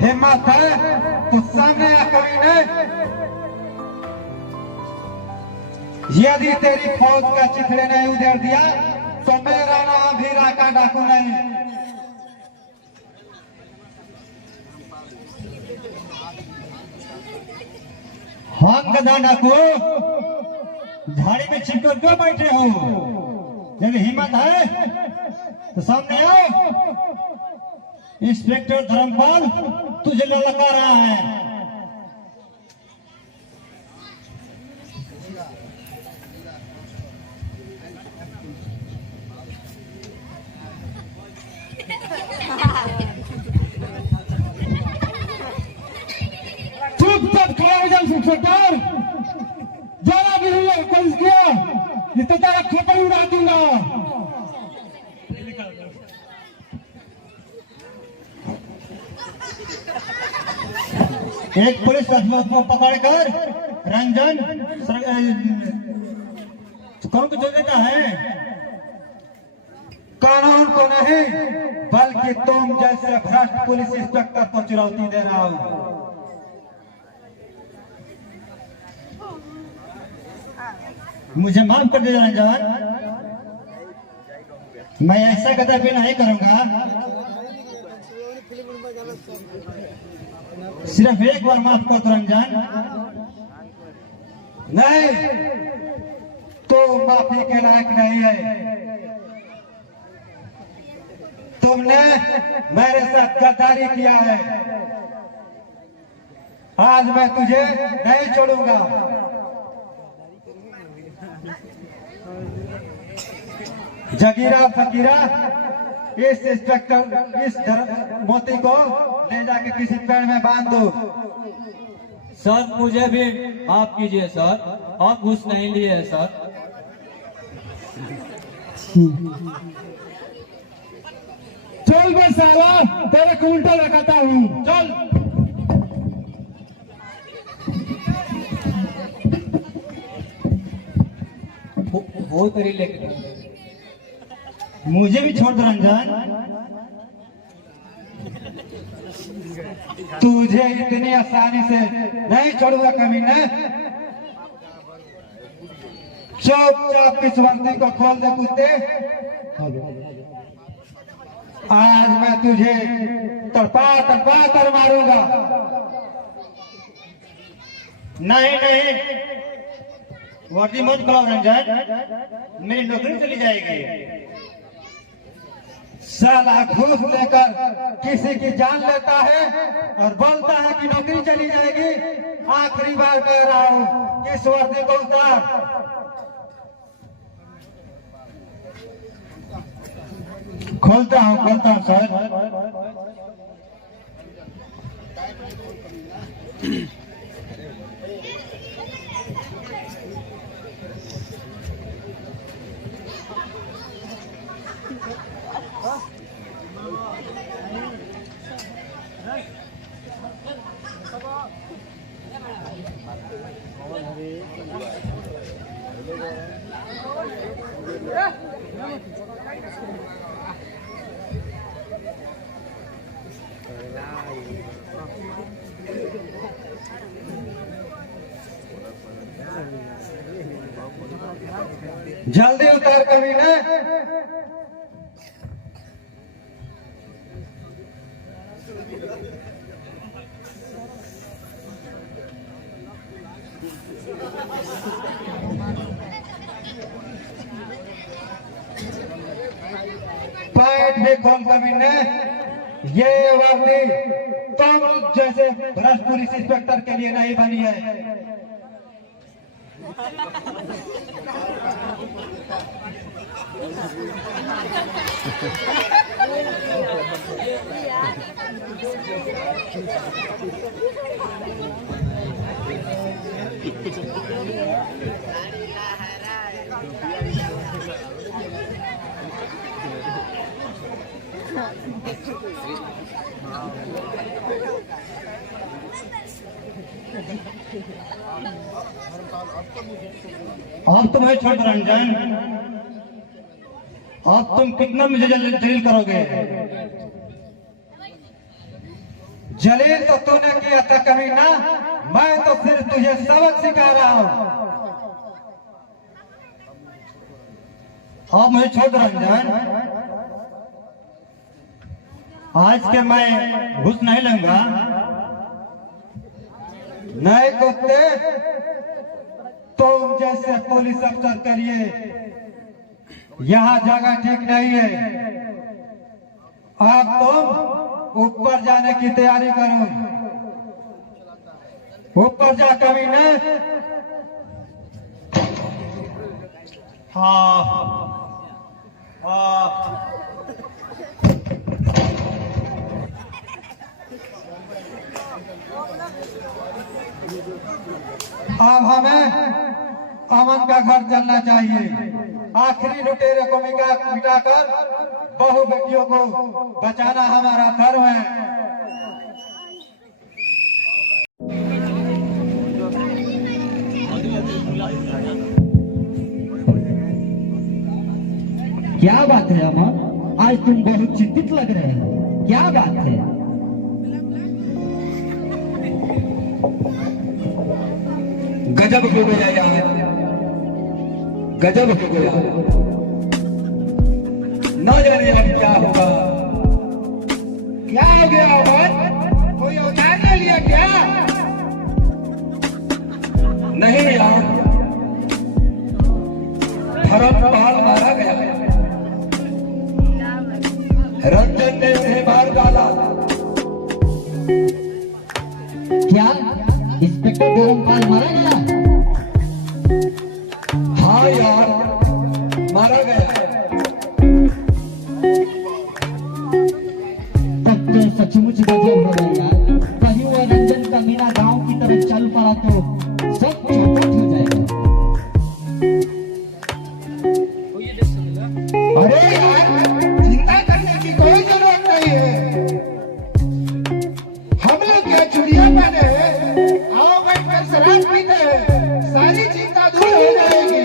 हिम्मत है तो सामने आ कमीने। यदि तेरी फौज का चिथड़े नहीं उधेड़ दिया तो मेरा नाम भी राका डाकू नहीं। हम गधा डाकू झाड़ी में छिपकर क्यों बैठे हो? यदि हिम्मत है तो सामने आओ। इंस्पेक्टर धर्मपाल तुझे ललका रहा है। चुपचाप खड़ा हो जाओ इंस्पेक्टर। जरा भी हुआ कोशिश किया इससे तेरा खोपड़ी उड़ा दूंगा। एक पुलिस को पकड़कर रंजन कौन को देता है? कानून को नहीं बल्कि तुम जैसे भ्रष्ट पुलिस इंस्पेक्टर को चुनौती दे रहा हूं। मुझे माफ कर दे रंजन, मैं ऐसा कदापि नहीं करूंगा। सिर्फ एक बार माफ कर दो रंजन। नहीं, तो माफी के लायक नहीं है। तुमने मेरे साथ गद्दारी किया है। आज मैं तुझे नहीं छोड़ूंगा। जगीरा फकीरा, इस इंस्पेक्टर इस मोती को ले जाके किसी पेड़ में बांध दो। सर मुझे भी माफ कीजिए सर, और घूस नहीं लिए है सर। चल बे साला, तेरे को उल्टा लगाता हूँ। चल। वो तेरी लेके मुझे भी छोड़ दो रंजन। तुझे इतनी आसानी से नहीं छोड़ूंगा कमीने। चुपचाप इस वर्दी को खोल दे कुत्ते। आज मैं तुझे तड़पा तड़पा कर मारूंगा। नहीं नहीं, वर्दी मत खोलो रंजन, मेरी नौकरी चली जाएगी। साला घूस लेकर किसी की जान लेता है और बोलता है कि नौकरी चली जाएगी। आखिरी बार कह रहा हूँ, इस वर्दी को उतार। खोलता हूँ सर। जल्दी उतार कमीने। पैंट भी खोल कमीने। ये वर्दी तुम जैसे भ्रष्ट पुलिस इंस्पेक्टर के लिए नहीं बनी है। अब तुम्हें छोड़ रंजन, अब तुम कितना मुझे जलील करोगे? जलील तो तूने किया था कभी ना, मैं तो सिर्फ तुझे सबक सिखा रहा हूं। अब मुझे छोड़ रंजन, आज के मैं घुस नहीं लूंगा। नहीं कुत्ते, तुम जैसे पुलिस अफसर के लिए यहाँ जगह ठीक नहीं है। अब तुम ऊपर जाने की तैयारी करो। ऊपर जा कभी न। हाँ अब हमें अमन का घर चलना चाहिए। आखिरी लुटेरे को मिटाकर बहु बेटियों को बचाना हमारा धर्म है। क्या बात है अमन, आज तुम बहुत चिंतित लग रहे हो, क्या बात है? गजब हो गया यार, गजब हो गया। न जाने अब क्या होगा। क्या हो गया अमन? कोई औजार ले लिया क्या? नहीं यार, धर्मपाल मारा गया, रंजन ने उन्हें मार डाला। क्या इंस्पेक्टर धर्मपाल मारा गया? हाँ यार, मारा गया। तब तो सचमुच गजब हो गया यार। कहीं वो रंजन का मीना गांव की तरफ चल पड़ा तो सब चौपट हो जाएगा। अरे यार, चिंता करने की कोई जरूरत नहीं है। हम लोग क्या चुड़िया बने हैं? आओ बैठकर शराब पीते हैं, सारी चिंता दूर हो जाएगी।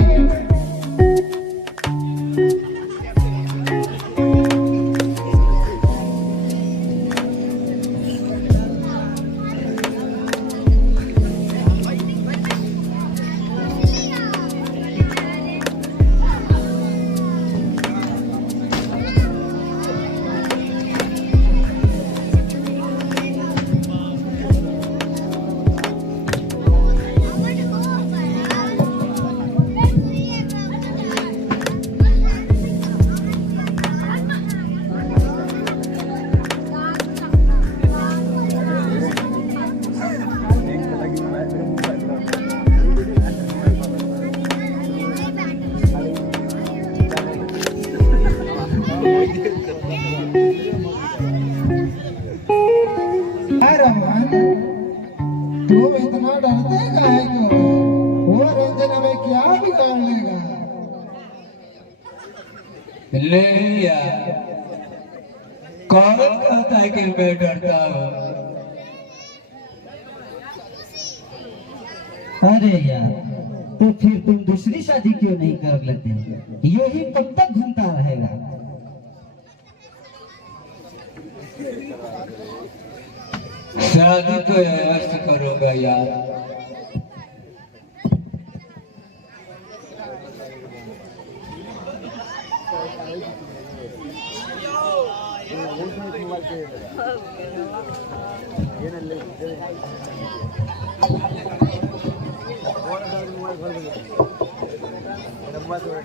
तुम इतना डरते काहे क्यों? वो रंजन हमें क्या बिगाड़ लेगा? ले यार, कौन कहता है कि मैं डरता हूँ? अरे यार, तो फिर तुम दूसरी शादी क्यों नहीं कर लेते? यही कब तक घूमता रहेगा? शादी तो अवश्य करूंगा यार।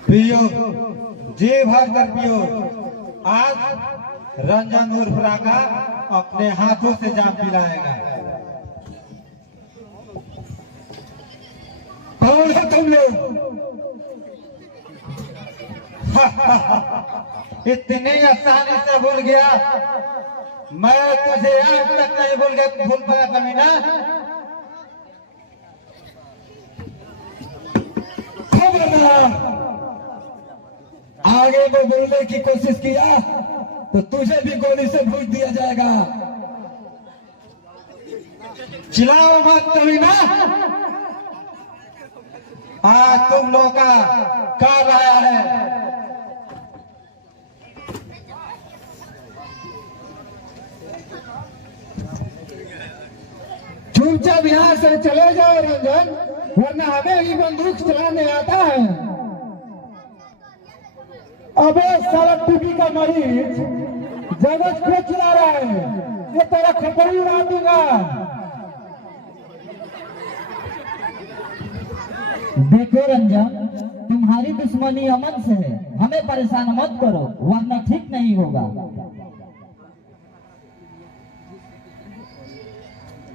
पियो, जी भर कर पियो। आज रंजन उर्फ राका अपने हाथों से जाम पिलाएगा। कौन हो तुम लोग? इतनी आसानी से भूल गया? मैं तुझे आज तक नहीं भूल पाया कभी ना। खबरदार आगे तो बोलने की कोशिश किया तो तुझे भी गोली से भूज दिया जाएगा। चिल्लाओ मत कभी ना। आज तुम लोग का काल आया है। चुपचाप यहाँ से चले जाओ रंजन, वरना हमें ही बंदूक चलाने आता है। अबे साला टीबी का मरीज जगत क्यों चला रहा है? ये तेरा खपड़ी उड़ा दूंगा। देखो रंजन, तुम्हारी दुश्मनी अमन से है, हमें परेशान मत करो वरना ठीक नहीं होगा।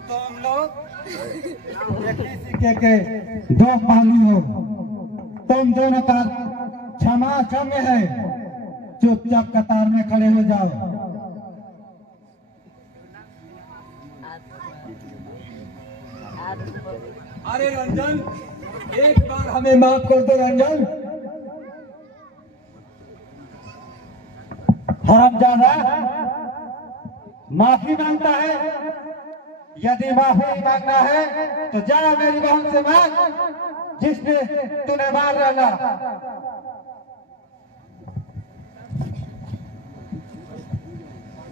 तुम लोग एक ही सिक्के के दो पहलू हो। तुम दोनों का क्षमा क्षम्य है। चुपचाप कतार में खड़े हो जाओ। अरे रंजन, एक बार हमें माफ कर दो रंजन। हरामजादा माफी मांगता है। यदि माफी मांगना है तो जा मेरी बहन से मांग, जिसने तूने मार डाला।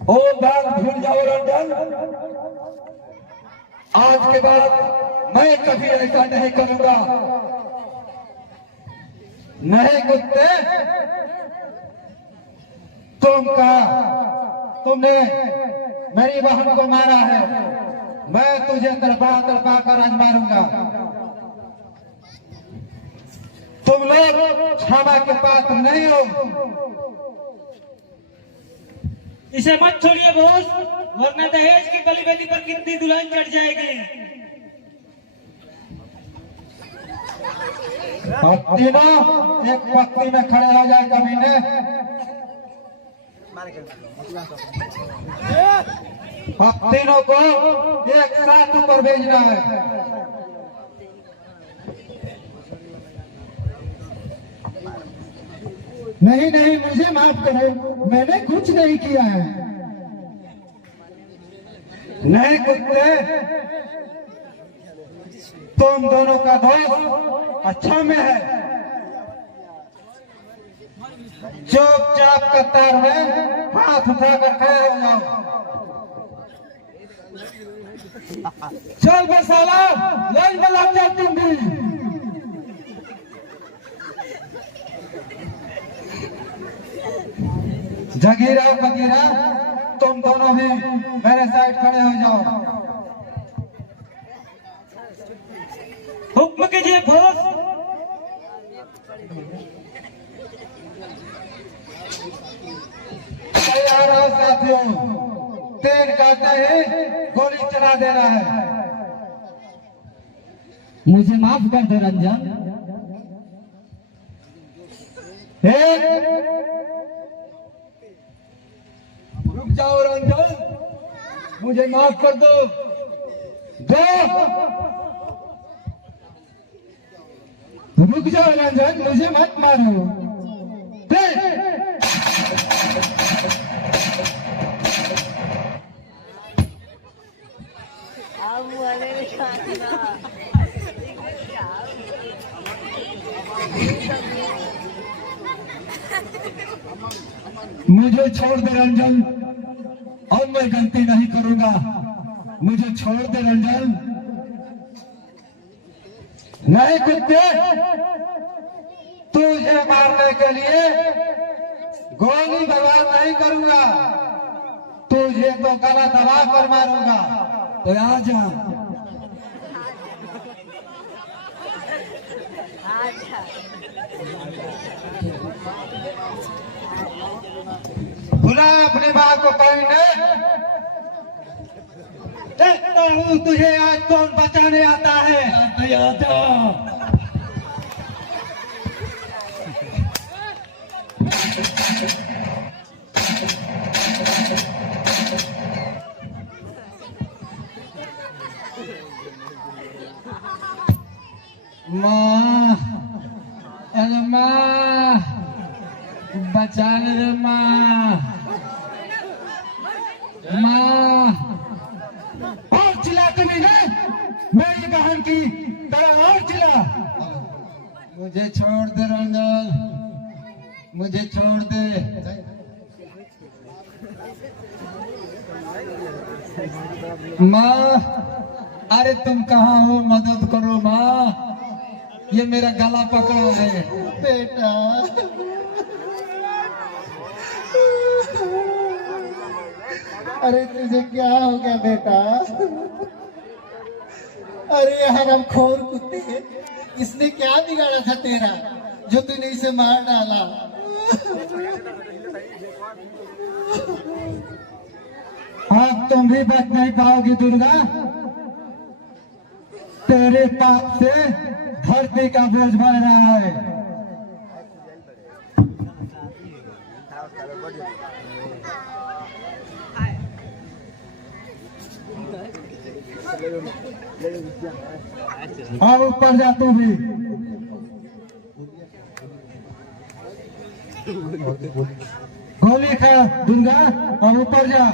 ओ बात भूल जाओ रंजन, आज के बाद मैं कभी ऐसा नहीं करूंगा। नहीं कुत्ते, तुमने मेरी बहन को मारा है। मैं तुझे तड़पा तड़पा कर आज मारूंगा। तुम लोग क्षमा के पात्र नहीं हो। इसे मत छोड़िए बॉस, वरना दहेज की बलि बेदी पर कितनी दुल्हन चढ़ जाएगी। अब तीनों एक पंक्ति में खड़े हो जाए कमीने। अब तीनों को एक साथ ऊपर भेजना है। नहीं नहीं, मुझे माफ करो, मैंने कुछ नहीं किया है। नहीं कुत्ते, तुम दोनों का दोस्त अच्छा में है। चुपचाप कतार में हाथ उठाकर खड़े हो जाओ। चल बसाला, लाइन में लग जा तुम भी। जगीरा बगीरा, तुम दोनों ही मेरे साइड खड़े हो जाओ। हुक्म कीजिए बॉस। तैयार हो साथियों, तीर काटते ही गोली चला देना है। मुझे माफ कर दो रंजन। रुक जाओ रंजन, मुझे माफ कर दो। रुक जाओ रंजन, मुझे मत मारो। मुझे छोड़ दे रंजन, अब मैं गलती नहीं करूंगा। मुझे छोड़ दे रंजन। नहीं कुत्ते, तुझे मारने के लिए गोली बर्बाद नहीं करूंगा। तुझे तो गला दबा कर मारूंगा। तो आ जा। बुला अपने माँ को कहने। देखता हूँ तुझे आज कौन बचाने आता है। आता। माँ पहचान रे माँ और चिल्ला तुम्हें ना मेरी बहन की तरह और चिल्ला। मुझे छोड़ दे रंजन, मुझे छोड़ दे। माँ, अरे तुम कहाँ हो? मदद करो माँ, ये मेरा गला पकड़ा है। बेटा अरे तुझे क्या हो गया बेटा? अरे हरामखोर कुत्ते, इसने क्या बिगाड़ा था तेरा जो तूने इसे मार डाला? अब तुम भी बच नहीं पाओगी दुर्गा। तेरे पाप से धरती का बोझ बढ़ रहा है। और ऊपर जा तू भी। गोली खा दुर्गा, और ऊपर जा।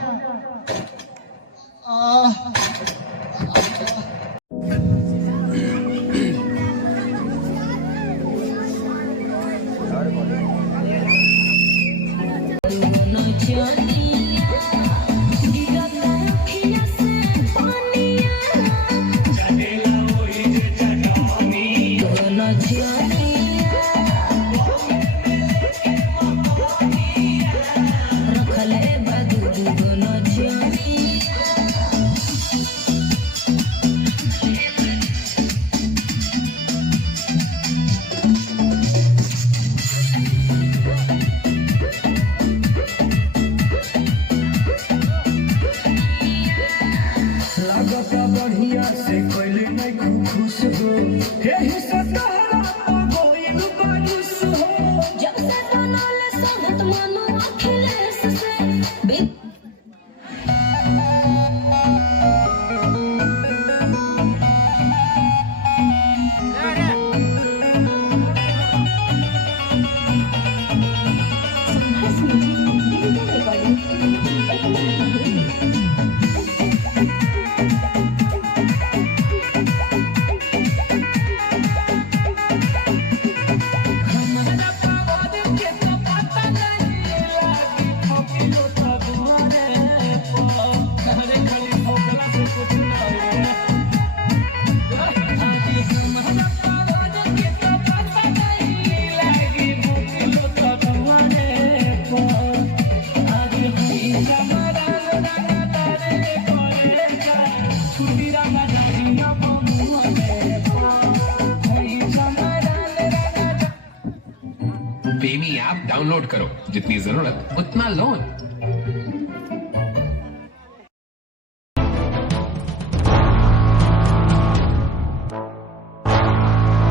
पेमी ऐप डाउनलोड करो, जितनी जरूरत उतना लोन।